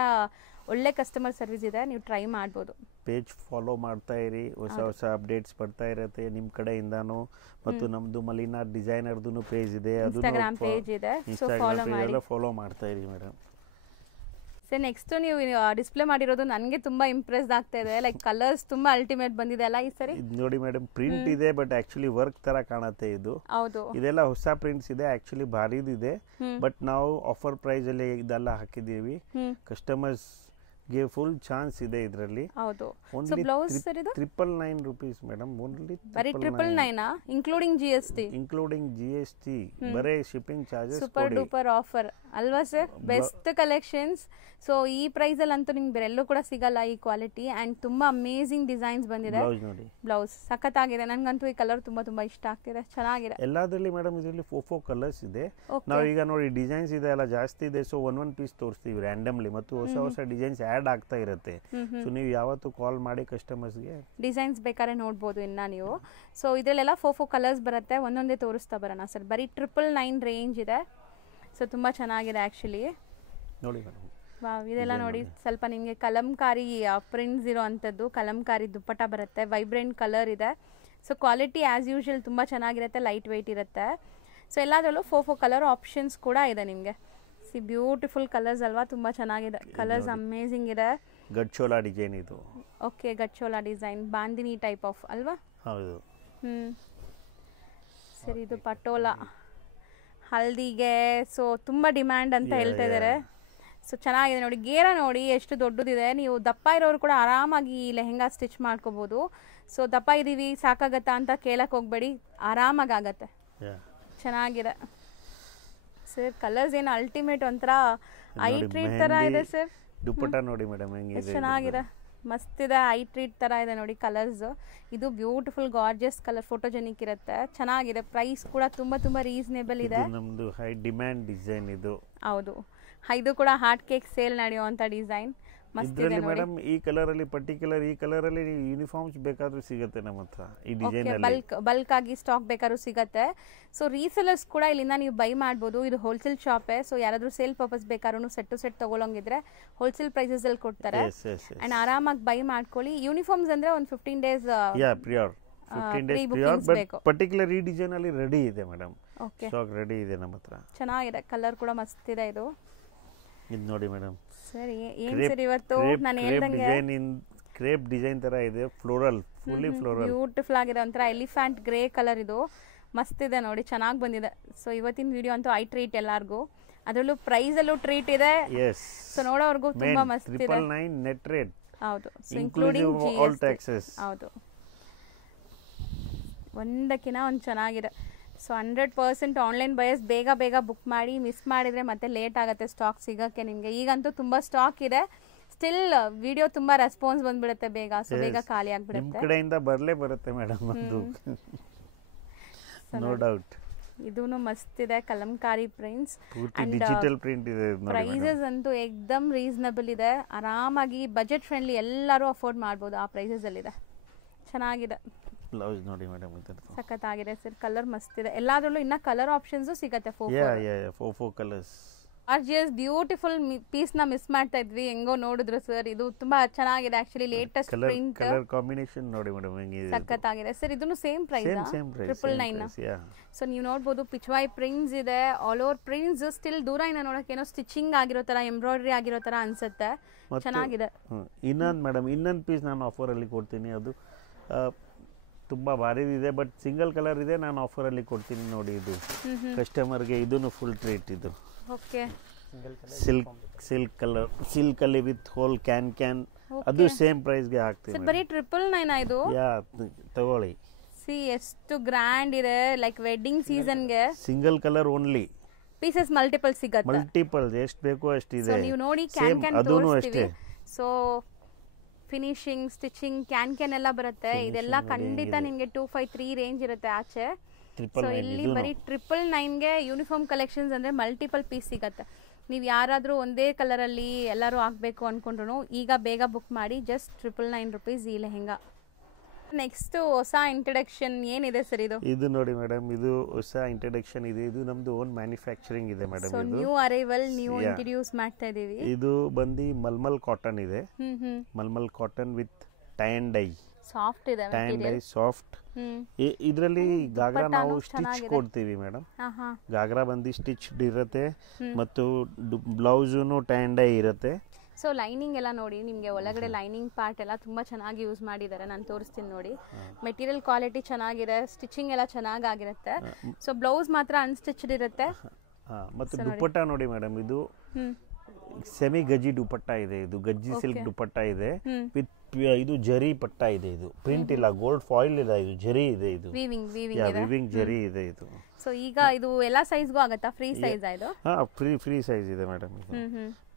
ಒಳ್ಳೆ ಕಸ್ಟಮರ್ ಸರ್ವಿಸ್ ಇದೆ, ನೀವು ಟ್ರೈ ಮಾಡ್ಬೋದು. ಪೇಜ್ ಫಾಲೋ ಮಾಡ್ತಾ ಇರಿ, ಹೊಸ ಹೊಸ ಅಪ್ಡೇಟ್ಸ್ ಬರ್ತಾ ಇರುತ್ತೆ ನಿಮ್ಮ ಕಡೆಯಿಂದಾನು. ಮತ್ತು ನಮ್ಮದು ಮಲಿನಾ ಡಿಸೈನರ್ದು ಪೇಜ್ ಇದೆ, ಇನ್ಸ್ಟಾಗ್ರಾಮ್ ಪೇಜ್ ಇದೆ, ಸೊ ಫಾಲೋ ಮಾಡ್ತಾ ಇರಿ ಮೇಡಮ್. ಸರ್ ನೆಕ್ಸ್ಟ್ ನೀವು ಡಿಸ್ಪ್ಲೇ ಮಾಡಿರೋದು ನನಗೆ ತುಂಬಾ ಇಂಪ್ರೆಸ್ ಆಗ್ತಾ ಇದೆ. ಲೈಕ್ ಕಲರ್ಸ್ ತುಂಬಾ ಅಲ್ಟಿಮೇಟ್ ಬಂದಿದೆ ಅಲ್ಲ ಈ ಸರಿ. ನೋಡಿ ಮೇಡಮ್, ಪ್ರಿಂಟ್ ಇದೆ ಬಟ್ ಆಕ್ಚುಲಿ ವರ್ಕ್ ತರ ಕಾಣುತ್ತೆ ಇದು. ಹೌದು, ಇದೆಲ್ಲ ಹೊಸ ಪ್ರಿಂಟ್ಸ್ ಇದೆ, ಆಕ್ಚುಲಿ ಭಾರಿದಿದೆ. ಬಟ್ ನಾವು ಆಫರ್ ಪ್ರೈಸ್ ಅಲ್ಲಿ ಇದೆಲ್ಲ ಹಾಕಿದೀವಿ. ಕಸ್ಟಮರ್ಸ್ ಗೆ ಫುಲ್ ಚಾನ್ಸ್ ಇದೆ ಇದರಲ್ಲಿ. ಹೌದು. ಸೊ ಬ್ಲೌಸ್ ಸರ್ ಇದು 999 ರೂಪೀಸ್ ಮೇಡಮ್. ಓನ್ಲಿ ಬರೀ 999 ಇನ್ಕ್ಲೂಡಿಂಗ್ GST ಬರೀ shipping charges. Super duper offer ಅಲ್ವಾ ಸರ್? Best collections. ಸೊ ಈ ಪ್ರೈಸ್ ಅಲ್ಲಿ ಅಂತೂ ನಿಮ್ಗೆ ಬೇರೆಲ್ಲೂ ಕೂಡ ಸಿಗಲ್ಲ ಈ ಕ್ವಾಲಿಟಿ. ಅಂಡ್ ತುಂಬಾ ಅಮೇಜಿಂಗ್ ಡಿಸೈನ್ಸ್ ಬಂದಿದೆ. ಬ್ಲೌಸ್ ಸಖತ್ತಾಗಿದೆ, ನನಗಂತೂ ಈ ಕಲರ್ ತುಂಬಾ ತುಂಬಾ ಇಷ್ಟ ಆಗ್ತಿದೆ, ಚೆನ್ನಾಗಿದೆ. ಎಲ್ಲದರಲ್ಲಿ ಮೇಡಮ್ ಇದರಲ್ಲಿ 4 ಕಲರ್ಸ್ ಇದೆ. ನಾವು ಈಗ ನೋಡಿ ಡಿಸೈನ್ಸ್ ಇದೆ ಅಲ್ಲ ಜಾಸ್ತಿ ಇದೆ, ಸೊ ಒಂದ್ ಪೀಸ್ ತೋರಿಸ್ತೀವಿ ರ್ಯಾಂಡಮ್ಲಿ. ಮತ್ತು ಹೊಸ ಹೊಸ ಡಿಸೈನ್ಸ್ ಆಡ್ ಆಗ್ತಾ ಇರುತ್ತೆ. ಸೊ ನೀವು ಯಾವತ್ತು ಕಾಲ್ ಮಾಡಿ ಕಸ್ಟಮರ್ಸ್ಗೆ ಡಿಸೈನ್ಸ್ ಬೇಕಾದ್ರೆ ನೋಡ್ಬೋದು ಇನ್ನ ನೀವು. ಸೊ ಇದರಲ್ಲೆಲ್ಲ 4 ಕಲರ್ಸ್ ಬರುತ್ತೆ, ಒಂದೊಂದೇ ತೋರಿಸ್ತಾ ಬರೋಣ ಸರ್. ಬರೀ 999 ರೇಂಜ್ ಇದೆ. ಸೊ ತುಂಬಾ ಚೆನ್ನಾಗಿದೆ ಆಕ್ಚುಲಿ. ನೋಡಿ ಮೇಡಮ್, ವಾವ್, ಇದೆಲ್ಲ ನೋಡಿ ಸ್ವಲ್ಪ ನಿಮಗೆ ಕಲಂಕಾರಿ ಪ್ರಿಂಟ್ಸ್ ಇರೋ ಅಂಥದ್ದು, ಕಲಂಕಾರಿ ದುಪ್ಪಟ್ಟ ಬರುತ್ತೆ, ವೈಬ್ರೆಂಟ್ ಕಲರ್ ಇದೆ. ಸೊ ಕ್ವಾಲಿಟಿ ಆ್ಯಸ್ ಯೂಶುವಲ್ ತುಂಬ ಚೆನ್ನಾಗಿರುತ್ತೆ, ಲೈಟ್ ವೆಯ್ಟ್ ಇರುತ್ತೆ. ಸೊ ಎಲ್ಲದರಲ್ಲೂ 4 ಕಲರ್ ಆಪ್ಷನ್ಸ್ ಕೂಡ ಇದೆ ನಿಮಗೆ. ಸಿ ಬ್ಯೂಟಿಫುಲ್ ಕಲರ್ಸ್ ಅಲ್ವಾ, ತುಂಬ ಚೆನ್ನಾಗಿದೆ. ಕಲರ್ಸ್ ಅಮೇಜಿಂಗ್ ಇದೆ. ಗಡ್ಚೋಲಾ ಡಿಸೈನ್ ಇದು. Okay, gharchola design, bandhani type of ಅಲ್ವಾ? ಹೌದು. ಸರಿ, ಇದು ಪಟೋಲಾ ಹಲ್ದಿಗೆ ಸೊ ತುಂಬ ಡಿಮ್ಯಾಂಡ್ ಅಂತ ಹೇಳ್ತಾ ಇದ್ದಾರೆ. ಸೊ ಚೆನ್ನಾಗಿದೆ ನೋಡಿ, ಗೇರ ನೋಡಿ ಎಷ್ಟು ದೊಡ್ಡದಿದೆ. ನೀವು ದಪ್ಪ ಇರೋರು ಕೂಡ ಆರಾಮಾಗಿ ಈ ಲೆಹೆಂಗಾ ಸ್ಟಿಚ್ ಮಾಡ್ಕೋಬೋದು. ಸೊ ದಪ್ಪ ಇದೀವಿ ಸಾಕಾಗತ್ತಾ ಅಂತ ಕೇಳಕ್ಕೆ ಹೋಗ್ಬೇಡಿ, ಆರಾಮಾಗಿ ಆಗತ್ತೆ. ಚೆನ್ನಾಗಿದೆ ಸರ್. ಕಲರ್ಸ್ ಏನು ಅಲ್ಟಿಮೇಟ್, ಒಂಥರ ಐ ಟ್ರೀಟ್ ತರ ಇದೆ ಸರ್. ದುಪ್ಪಟ್ಟ ನೋಡಿ ಮೇಡಮ್, ಹೆಂಗಿದೆ, ಚೆನ್ನಾಗಿದೆ, ಮಸ್ತ್ ಇದೆ. ಐ ಟ್ರೀಟ್ ತರ ಇದೆ ನೋಡಿ ಕಲರ್ಸ್. ಇದು ಬ್ಯೂಟಿಫುಲ್ ಗಾರ್ಜಿಯಸ್ ಕಲರ್, ಫೋಟೋಜೆನಿಕ್ ಇರುತ್ತೆ, ಚೆನ್ನಾಗಿದೆ. ಪ್ರೈಸ್ ಕೂಡ ತುಂಬಾ ತುಂಬಾ ರೀಸನೇಬಲ್ ಇದೆ. ನಮ್ದು ಹೈ ಡಿಮ್ಯಾಂಡ್ ಡಿಸೈನ್ ಇದು. ಹೌದು, ಇದು ಕೂಡ ಹಾರ್ಟ್ ಕೇಕ್ ಸೇಲ್ ನಡೆಯುವಂತ ಡಿಸೈನ್. ಇದರಲ್ಲಿ ಮೇಡಮ್ ಈ ಕಲರ್ ಅಲ್ಲಿ ಪರ್ಟಿಕ್ಯುಲರ್ ಈ ಕಲರ್ ಅಲ್ಲಿ ಯೂನಿಫಾರ್ಮ್ಸ್ ಬೇಕಾದ್ರೂ ಸಿಗುತ್ತೆ ನಮ್ಮ ಹತ್ರ. ಈ ಡಿಸೈನ್ ಅಲ್ಲಿ ಬಲ್ಕ್ ಆಗಿ ಸ್ಟಾಕ್ ಬೇಕಾದ್ರೂ ಸಿಗುತ್ತೆ. ಸೊ ರೀಸೆಲರ್ಸ್ ಕೂಡ ಇಲ್ಲಿಂದ ನೀವು ಬೈ ಮಾಡ್ಬೋದು. ಇದು ಹೋಲ್ಸೇಲ್ ಶಾಪೇ. ಸೊ ಯಾರಾದ್ರೂ ಸೇಲ್ ಪರ್ಪಸ್ ಬೇಕಾದ್ರೂ ಸೆಟ್ ಟು ಸೆಟ್ ತಗೊಳಂಗಿದ್ರೆ ಹೋಲ್ಸೇಲ್ ಪ್ರೈಸಸ್ ಅಲ್ಲಿ ಕೊಡ್ತಾರೆ. ಅಂಡ್ ಆರಾಮಾಗಿ ಬೈ ಮಾಡ್ಕೊಳ್ಳಿ. ಯೂನಿಫಾರ್ಮ್ಸ್ ಅಂದ್ರೆ ಒಂದು 15 days ಪ್ರಿಯರ್ 15 days ಪ್ರಿಯರ್. ಬಟ್ ಪರ್ಟಿಕ್ಯುಲರ್ ಈ ಡಿಸೈನ್ ಅಲ್ಲಿ ರೆಡಿ ಇದೆ ಮೇಡಮ್, ಸ್ಟಾಕ್ ರೆಡಿ ಇದೆ ನಮ್ಮ ಹತ್ರ. ಚೆನ್ನಾಗಿದೆ, ಕಲರ್ ಕೂಡ ಮಸ್ತ್ ಇದೆ. ಇದು ನೋಡಿ ಮೇಡಮ್, ಸರಿ ಏನ್ ಸರ್ ಇವತ್ತು ನಾನು ಹೇಳ್ದಂಗೆ ಕ್ರೇಪ್ ಡಿಸೈನ್ ತರ ಇದೆ, ಫ್ಲೋರಲ್, ಫುಲ್ಲಿ ಫ್ಲೋರಲ್, ಬ್ಯೂಟಿಫುಲ್ ಆಗಿದೆ. ಒಂಥರ ಎಲಿಫೆಂಟ್ ಗ್ರೇ ಕಲರ್, ಇದು ಮಸ್ತ್ ಇದೆ ನೋಡಿ, ಚೆನ್ನಾಗಿ ಬಂದಿದೆ. ಸೊ ಇವತ್ತಿನ ವಿಡಿಯೋ ಅಂತೂ ಐ ಟ್ರೀಟ್ ಎಲ್ಲಾರ್ಗೂ, ಅದರಲ್ಲೂ ಪ್ರೈಸ್ ಅಲ್ಲೂ ಟ್ರೀಟ್ ಇದೆ. ಸೊ ನೋಡೋರ್ಗೂ ತುಂಬಾ ಮಸ್ತ್ ಇದೆ. 999 ನೆಟ್ ರೇಟ್. ಹೌದು, ಸೊ ಇನ್ಕ್ಲೂಡಿಂಗ್ ಆಲ್ ಟ್ಯಾಕ್ಸಸ್. ಹೌದು, ಒಂದಕ್ಕಿಂತ ಒಂದು ಚೆನ್ನಾಗಿದೆ. ಸೊ 100% ಆನ್ಲೈನ್ ಬಯರ್ಸ್ ಬೇಗ ಬೇಗ ಬುಕ್ ಮಾಡಿ, ಮಿಸ್ ಮಾಡಿದರೆ ಮತ್ತೆ ಲೇಟ್ ಆಗುತ್ತೆ ಸ್ಟಾಕ್ ಸಿಗೋಕ್ಕೆ ನಿಮಗೆ. ಈಗಂತೂ ತುಂಬ ಸ್ಟಾಕ್ ಇದೆ, ಸ್ಟಿಲ್ ವಿಡಿಯೋ ತುಂಬ ರೆಸ್ಪಾನ್ಸ್ ಬಂದ್ಬಿಡುತ್ತೆ ಬೇಗ. ಸೊ ಬೇಗ ಖಾಲಿ ಆಗಿಬಿಡುತ್ತೆ. ನಿಮ್ಮ ಕಡೆಯಿಂದ ಬರಲೇ ಬರುತ್ತೆ ಮೇಡಮ್ ಅದು, ನೋ ಡೌಟ್. ಇದೂನು ಮಸ್ತ್ ಇದೆ, Kalamkari prints and digital print ಇದೆ. ಪ್ರೈಸಸ್ ಅಂತೂ ಏಕ್ದಮ್ ರೀಸನಬಲ್ ಇದೆ, ಆರಾಮಾಗಿ ಬಜೆಟ್ ಫ್ರೆಂಡ್ಲಿ ಎಲ್ಲರೂ ಅಫೋರ್ಡ್ ಮಾಡ್ಬೋದು ಆ ಪ್ರೈಸಸ್ ಅಲ್ಲಿ ಇದೆ. ಚೆನ್ನಾಗಿದೆ. ಬ್ಲೌಸ್ ನೋಡಿ ಮೇಡಮ್, ಸಖತ್ತಾಗಿದೆ ಸರ್. ಕಲರ್ ಮಸ್ತ್ ಇದೆ. ಎಲ್ಲಾದ್ರಲ್ಲೂ ಇನ್ನ ಕಲರ್ ಆಪ್ಷನ್ಸ್ ಸಿಗುತ್ತೆ. 4 ಕಲರ್ಸ್. ಆರ್ಜಿಯಸ್ ಬ್ಯೂಟಿಫುಲ್ ಪೀಸ್ ನ ಮಿಸ್ ಮಾಡ್ತಾ ಇದ್ವಿ, ಹೆಂಗೋ ನೋಡಿದ್ರು ಸರ್. ಇದು ತುಂಬಾ ಚೆನ್ನಾಗಿದೆ actually, latest print, colour combination ನೋಡಿ ಮೇಡಮ್, ಹೆಂಗಿದೆ, ಸಖತ್ತಾಗಿದೆ ಸರ್. ಇದನ್ನು ಸೇಮ್ ಪ್ರೈಸ್ 999. ಸೊ ನೀವು ನೋಡಬಹುದು ಪಿಚ್ವಾಯ್ ಪ್ರಿಂಟ್ಸ್ ಇದೆ, ಆಲ್ ಓವರ್ ಪ್ರಿಂಟ್ಸ್. ಸ್ಟಿಲ್ ದೂರ ಇನ್ನ ನೋಡಕ್ಕೆ ಏನೋ ಸ್ಟಿಚಿಂಗ್ ಆಗಿರೋ ತರ, ಎಂಬ್ರಾಯ್ಡರಿ ಆಗಿರೋ ತರ ಅನ್ಸುತ್ತೆ. ಚೆನ್ನಾಗಿದೆ. ಇನ್ನೊಂದು ಮೇಡಮ್, ಇನ್ನೊಂದು ಪೀಸ್ ನಾನು ಆಫರ್ ಅಲ್ಲಿ ಕೊಡ್ತೀನಿ. ಅದು ತುಂಬಾ ಭಾರಿ ಇದೆ, ಬಟ್ ಸಿಂಗಲ್ ಕಲರ್ ಇದೆ, ನಾನು ಆಫರ್ ಅಲ್ಲಿ ಕೊಡ್ತೀನಿ ನೋಡಿ. ಇದು ಕಸ್ಟಮರ್ಗೆ ಇದನ್ನು ಫುಲ್ ಟ್ರೀಟ್. ಇದು ಓಕೆ, ಸಿಲ್ಕ್ ಕಲರ್, ಸಿಲ್ಕ್ ಅಲ್ಲಿ ವಿತ್ ಹೋಲ್ ಕ್ಯಾನ್, ಅದು ಸೇಮ್ ಪ್ರೈಸ್ ಗೆ ಹಾಕ್ತೀನಿ. ಬರೀ 999 ಇದು. ತಗೊಳ್ಳಿ. ಸಿ ಎಷ್ಟು ಗ್ರ್ಯಾಂಡ್ ಇದೆ, ಲೈಕ್ ವೆಡ್ಡಿಂಗ್ ಸೀಸನ್ ಗೆ. Single colour only, pieces multiple ಸಿಗುತ್ತೆ. ಮಲ್ಟಿಪಲ್ ಎಷ್ಟು ಬೇಕು ಅಷ್ಟಿದೆ. ನೀವು ನೋಡಿ ಕ್ಯಾನ್ ಅದೂನು ಅಷ್ಟೇ. ಸೊ ಫಿನಿಶಿಂಗ್, ಸ್ಟಿಚಿಂಗ್, ಕ್ಯಾನ್ ಎಲ್ಲ ಬರುತ್ತೆ. ಇದೆಲ್ಲ ಖಂಡಿತ ನಿಮಗೆ 253 ರೇಂಜ್ ಇರುತ್ತೆ ಆಚೆ. ಸೊ ಇಲ್ಲಿ ಬರೀ 999 ಗೆ ಯೂನಿಫಾರ್ಮ್ ಕಲೆಕ್ಷನ್ಸ್ ಅಂದ್ರೆ ಮಲ್ಟಿಪಲ್ ಪೀಸ್ ಸಿಗತ್ತೆ. ನೀವು ಯಾರಾದ್ರೂ ಒಂದೇ ಕಲರ್ ಅಲ್ಲಿ ಎಲ್ಲರೂ ಹಾಕ್ಬೇಕು ಅನ್ಕೊಂಡ್ರು ಈಗ ಬೇಗ ಬುಕ್ ಮಾಡಿ. ಜಸ್ಟ್ 999 ರೂಪೀಸ್ ಈ ಲೆಹೆಂಗಾ. ನೆಕ್ಸ್ಟ್ ಹೊಸ ಇಂಟ್ರಡಕ್ಷನ್ ಏನಿದೆ ಸರ್ ಇದು? ಇದು ನೋಡಿ ಮೇಡಮ್, ಇದು ಹೊಸ ಇಂಟ್ರಡಕ್ಷನ್ ಇದೆ. ಇದು ನಮ್ದು ಓನ್ ಮ್ಯಾನುಫ್ಯಾಕ್ಚರಿಂಗ್ ಇದೆ ಮೇಡಮ್. ಇದು ನ್ಯೂ ಅರೈವಲ್, ನ್ಯೂ ಇಂಟ್ರೊಡ್ಯೂಸ್ ಮಾಡ್ತಾ ಇದೀವಿ. ಇದು ಬಂದು ಮಲ್ಮಲ್ ಕಾಟನ್ ಇದೆ. Mulmul cotton with tie and dye. Soft ಇದೆ ಟೈ ಅಂಡ್ ಡೈ ಸಾಫ್ಟ್. ಇದರಲ್ಲಿ ಗಾಗ್ರಾ ನಾವು ಸ್ಟಿಚ್ ಕೊಡ್ತೀವಿ ಮೇಡಮ್. ಗಾಗ್ರಾ ಬಂದು ಸ್ಟಿಚ್ಡ್ ಇರುತ್ತೆ ಮತ್ತು ಬ್ಲೌಸೂನು ಟೈ ಅಂಡ್ ಡೈ ಇರುತ್ತೆ. ಸೊ ಲೈನಿಂಗ್ ಎಲ್ಲ ನೋಡಿ, ನಿಮಗೆ ಒಳಗಡೆ ಲೈನಿಂಗ್ ಪಾರ್ಟ್ ಎಲ್ಲ ತುಂಬ ಚೆನ್ನಾಗಿ ಯೂಸ್ ಮಾಡಿದ್ದಾರೆ. ನಾನು ತೋರಿಸ್ತೀನಿ ನೋಡಿ. ಮೆಟೀರಿಯಲ್ ಕ್ವಾಲಿಟಿ ಚೆನ್ನಾಗಿದೆ, ಸ್ಟಿಚಿಂಗ್ ಎಲ್ಲ ಚೆನ್ನಾಗಿರುತ್ತೆ. ಸೊ ಬ್ಲೌಸ್ ಮಾತ್ರ ಅನ್ಸ್ಟಿಚ್ಡ್ ಇರುತ್ತೆ. ಮತ್ತು ದುಪ್ಪಟ್ಟ ನೋಡಿ ಮೇಡಮ್, ಇದು ಸೆಮಿ ಗಜ್ಜಿ ದುಪ್ಪಟ್ಟ ಇದೆ. ಇದು ಗಜ್ಜಿ ಸಿಲ್ಕ್ ದುಪ್ಪಟ್ಟ ಇದೆ ವಿತ್ ಇದು ಜರಿ ಪಟ್ಟ ಇದೆ. ಇದು ಪ್ರಿಂಟ್ ಇಲ್ಲ, ಗೋಲ್ಡ್ ಫಾಯಿಲ್ ಇಲ್ಲ, ಇದು ಜರಿ ಇದೆ. ಇದು ವಿವಿಂಗ್ ಜರಿ ಇದೆ ಇದು. ಸೊ ಈಗ ಇದು ಎಲ್ಲ ಸೈಜ್ಗೂ ಆಗುತ್ತಾ? ಫ್ರೀ ಸೈಜ್ ಇದು? ಫ್ರೀ ಸೈಜ್ ಇದೆ ಮೇಡಮ್. ಇದು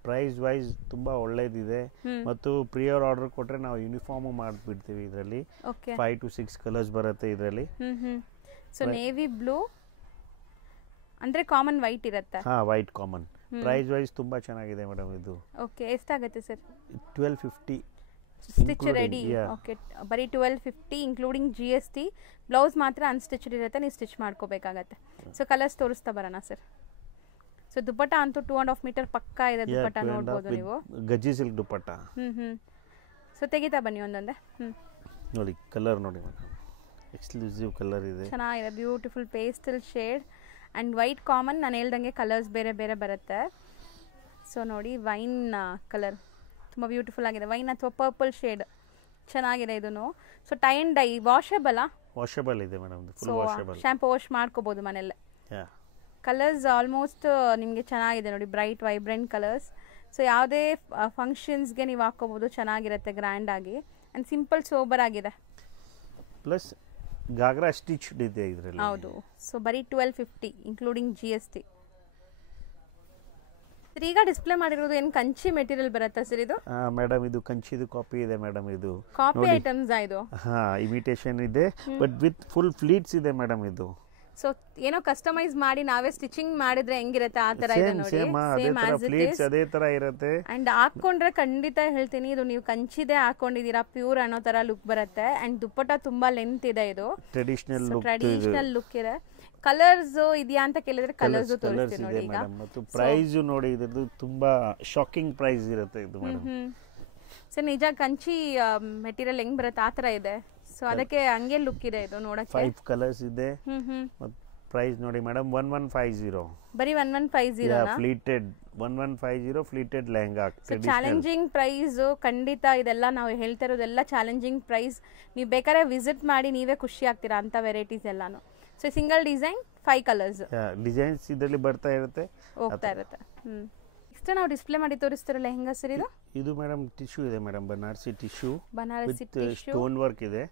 ಪ್ರೈಸ್ ವೈಸ್ ತುಂಬಾ ಒಳ್ಳೇದಿದೆ. ಮತ್ತು ಪ್ರಿಯರ್ ಆರ್ಡರ್ ಕೊಟ್ರೆ ನಾವು ಯೂನಿಫಾರ್ಮ್ ಮಾಡಿಬಿಡ್ತೀವಿ. ಇದರಲ್ಲಿ 5 to 6 ಕಲರ್ಸ್ ಬರುತ್ತೆ ಇದರಲ್ಲಿ. ಸೊ ನೇವಿ ಬ್ಲೂ ಅಂದ್ರೆ ಕಾಮನ್ ವೈಟ್ ಇರುತ್ತೆ. White common. ಪ್ರೈಸ್ ವೈಸ್ ತುಂಬಾ ಚೆನ್ನಾಗಿದೆ ಮೇಡಮ್ ಇದು. ಓಕೆ, ಎಷ್ಟಾಗುತ್ತೆ ಸರ್? 1250 stitch ready. ಓಕೆ, ಬರೀ 1250 ಇನ್ಕ್ಲೂಡಿಂಗ್ GST. ಬ್ಲೌಸ್ ಮಾತ್ರ ಅನ್ಸ್ಟಿಚ್ಡ್ ಇರುತ್ತೆ, ನೀವು ಸ್ಟಿಚ್ ಮಾಡ್ಕೋಬೇಕಾಗತ್ತೆ. ಸೊ ಕಲರ್ಸ್ ತೋರಿಸ್ತಾ ಬರೋಣ ಸರ್. ಸೊ ದುಪ್ಪಟ್ಟ ಅಂತೂ 2.5 ಮೀಟರ್ ಪಕ್ಕಾ ಇದೆ. ದುಪ್ಪಟ್ಟ ನೋಡ್ಬೋದು ನೀವು, ಗಜ್ಜಿ ಸಿಲ್ಕ್ ದುಪ್ಪಟ್ಟ. ಸೊ ತೆಗಿತಾ ಬನ್ನಿ ಒಂದೊಂದೇ. ನೋಡಿ ಕಲರ್ ನೋಡಿ ಮೇಡಮ್, ಎಕ್ಸ್ಕ್ಲೂಸಿವ್ ಕಲರ್ ಇದೆ, ಚೆನ್ನಾಗಿದೆ. Beautiful pastel shade and white common. ನಾನು ಹೇಳ್ದಂಗೆ ಕಲರ್ಸ್ ಬೇರೆ ಬೇರೆ ಬರುತ್ತೆ. ಸೊ ನೋಡಿ, ವೈನ್ ಕಲರ್ ತುಂಬ ಬ್ಯೂಟಿಫುಲ್ ಆಗಿದೆ. ವೈನ್ ಅಥವಾ ಪರ್ಪಲ್ ಶೇಡ್ ಚೆನ್ನಾಗಿದೆ ಇದೂ. So tie and dye washable ಇದೆ ಮೇಡಮ್. ಸೊ ಶಾಂಪು ವಾಶ್ ಮಾಡ್ಕೋಬೋದು ಮನೆಯಲ್ಲೇ. ಕಲರ್ಸ್ ಆಲ್ಮೋಸ್ಟ್ ನಿಮಗೆ ಚೆನ್ನಾಗಿದೆ ನೋಡಿ, ಬ್ರೈಟ್ ವೈಬ್ರೆಂಟ್ ಕಲರ್ಸ್. ಸೊ ಯಾವುದೇ ಫಂಕ್ಷನ್ಸ್ಗೆ ನೀವು ಹಾಕೋಬೋದು, ಚೆನ್ನಾಗಿರುತ್ತೆ ಗ್ರ್ಯಾಂಡ್ ಆಗಿ. ಆ್ಯಂಡ್ ಸಿಂಪಲ್ ಸೋಬರ್ ಆಗಿದೆ. ಪ್ಲಸ್ ಗಾಗ್ರಾ ಸ್ಟಿಚ್ಡ್ ಇದೆ ಇದರಲ್ಲಿ. ಹೌದು. ಸೊ ಬರೀ 1250 ಇನ್ಕ್ಲೂಡಿಂಗ್ GST. ಈಗ ಡಿಸ್ಪ್ಲೇ ಮಾಡಿರೋದು ಏನು ಕಂಚಿ ಮೆಟೀರಿಯಲ್ ಬರುತ್ತಾ ಸರ್ ಇದು? ಮೇಡಮ್ ಇದು ಕಂಚಿದು ಕಾಪಿ ಇದೆ ಮೇಡಮ್. ಇದು ಕಾಪಿ ಐಟಮ್ಸ್ ಇದು. ಇಮಿಟೇಷನ್ ಇದೆ ಬಟ್ ವಿತ್ ಫುಲ್ ಫ್ಲೀಟ್ಸ್ ಇದೆ ಮೇಡಮ್ ಇದು. ಸೊ ಏನೋ ಕಸ್ಟಮೈಸ್ ಮಾಡಿ ನಾವೇ ಸ್ಟಿಚಿಂಗ್ ಮಾಡಿದ್ರೆ ಹೆಂಗಿರುತ್ತೆ ಆ ತರ ಇದೆ ನೋಡಿ. ಸೇಮ್ ಆಸ್ ಇಟ್ ಈಸ್ ಅದೇ ತರ ಇರುತ್ತೆ. ಅಂಡ್ ಹಾಕೊಂಡ್ರೆ ಖಂಡಿತ ಹೇಳ್ತೀನಿ, ಇದು ನೀವು ಕಂಚಿದೆ ಹಾಕೊಂಡಿದೀರಾ ಪ್ಯೂರ್ ಅನ್ನೋ ತರ ಲುಕ್ ಬರುತ್ತೆ. ಅಂಡ್ ದುಪ್ಪಟ್ಟ ತುಂಬಾ ಲೆಂತ್ ಇದೆ. ಇದು ಟ್ರೆಡಿಷನಲ್ ಲುಕ್ ಇದೆ. ಕಲರ್ಸ್ ಇದೆಯಾ ಅಂತ ಕೇಳಿದ್ರೆ ಕಲರ್ಸ್ ತೋರಿಸ್ತೀನಿ ನೋಡಿ ಈಗ. ಮತ್ತು ಪ್ರೈಸ್ ನೋಡಿ, ಇದ್ರದ್ದು ತುಂಬಾ ಶಾಕಿಂಗ್ ಪ್ರೈಸ್ ಇರುತ್ತೆ ಇದು ಮೇಡಮ್. ಸರ್ ನಿಜ ಕಂಚಿ ಮೆಟೀರಿಯಲ್ ಹೆಂಗ್ ಬರುತ್ತೆ ಆ ತರ ಇದೆ. ಸೊ ಅದಕ್ಕೆ ಹಂಗೆ ಲುಕ್ ಇದೆ ಇದು ನೋಡಕ್ಕೆ. 5 ಕಲರ್ಸ್ ಇದೆ. ಮತ್ತು ಪ್ರೈಸ್ ನೋಡಿ ಮೇಡಮ್, 1150. ಬರೀ 1150 ಫ್ಲೀಟೆಡ್ 1150 ಫ್ಲೀಟೆಡ್ ಲೆಹಂಗಾ. ಚಾಲೆಂಜಿಂಗ್ ಪ್ರೈಸ್ ಖಂಡಿತ. ಇದೆಲ್ಲ ನಾವು ಹೇಳ್ತಾ ಇರೋದೆಲ್ಲ ಚಾಲೆಂಜಿಂಗ್ ಪ್ರೈಸ್. ನೀವು ಬೇಕಾದ್ರೆ ವಿಸಿಟ್ ಮಾಡಿ ನೀವೇ ಖುಷಿ ಆಗ್ತೀರಾ ಅಂತ ವೆರೈಟೀಸ್ ಎಲ್ಲಾನು. So single design 5 colours designs ಇದರಲ್ಲಿ ಬರ್ತಾ ಇರುತ್ತೆ, ಹೋಗ್ತಾ ಇರುತ್ತೆ. ನೆಕ್ಸ್ಟ್ ನಾವು ಡಿಸ್ಪ್ಲೇ ಮಾಡಿ ತೋರಿಸ್ತಿರೋ ಲೆಹಂಗಾ ಸರ್ ಇದು. ಇದು ಮೇಡಮ್ ಟಿಶ್ಯೂ ಇದೆ madam, Banarasi tissue with stone work ಇದೆ.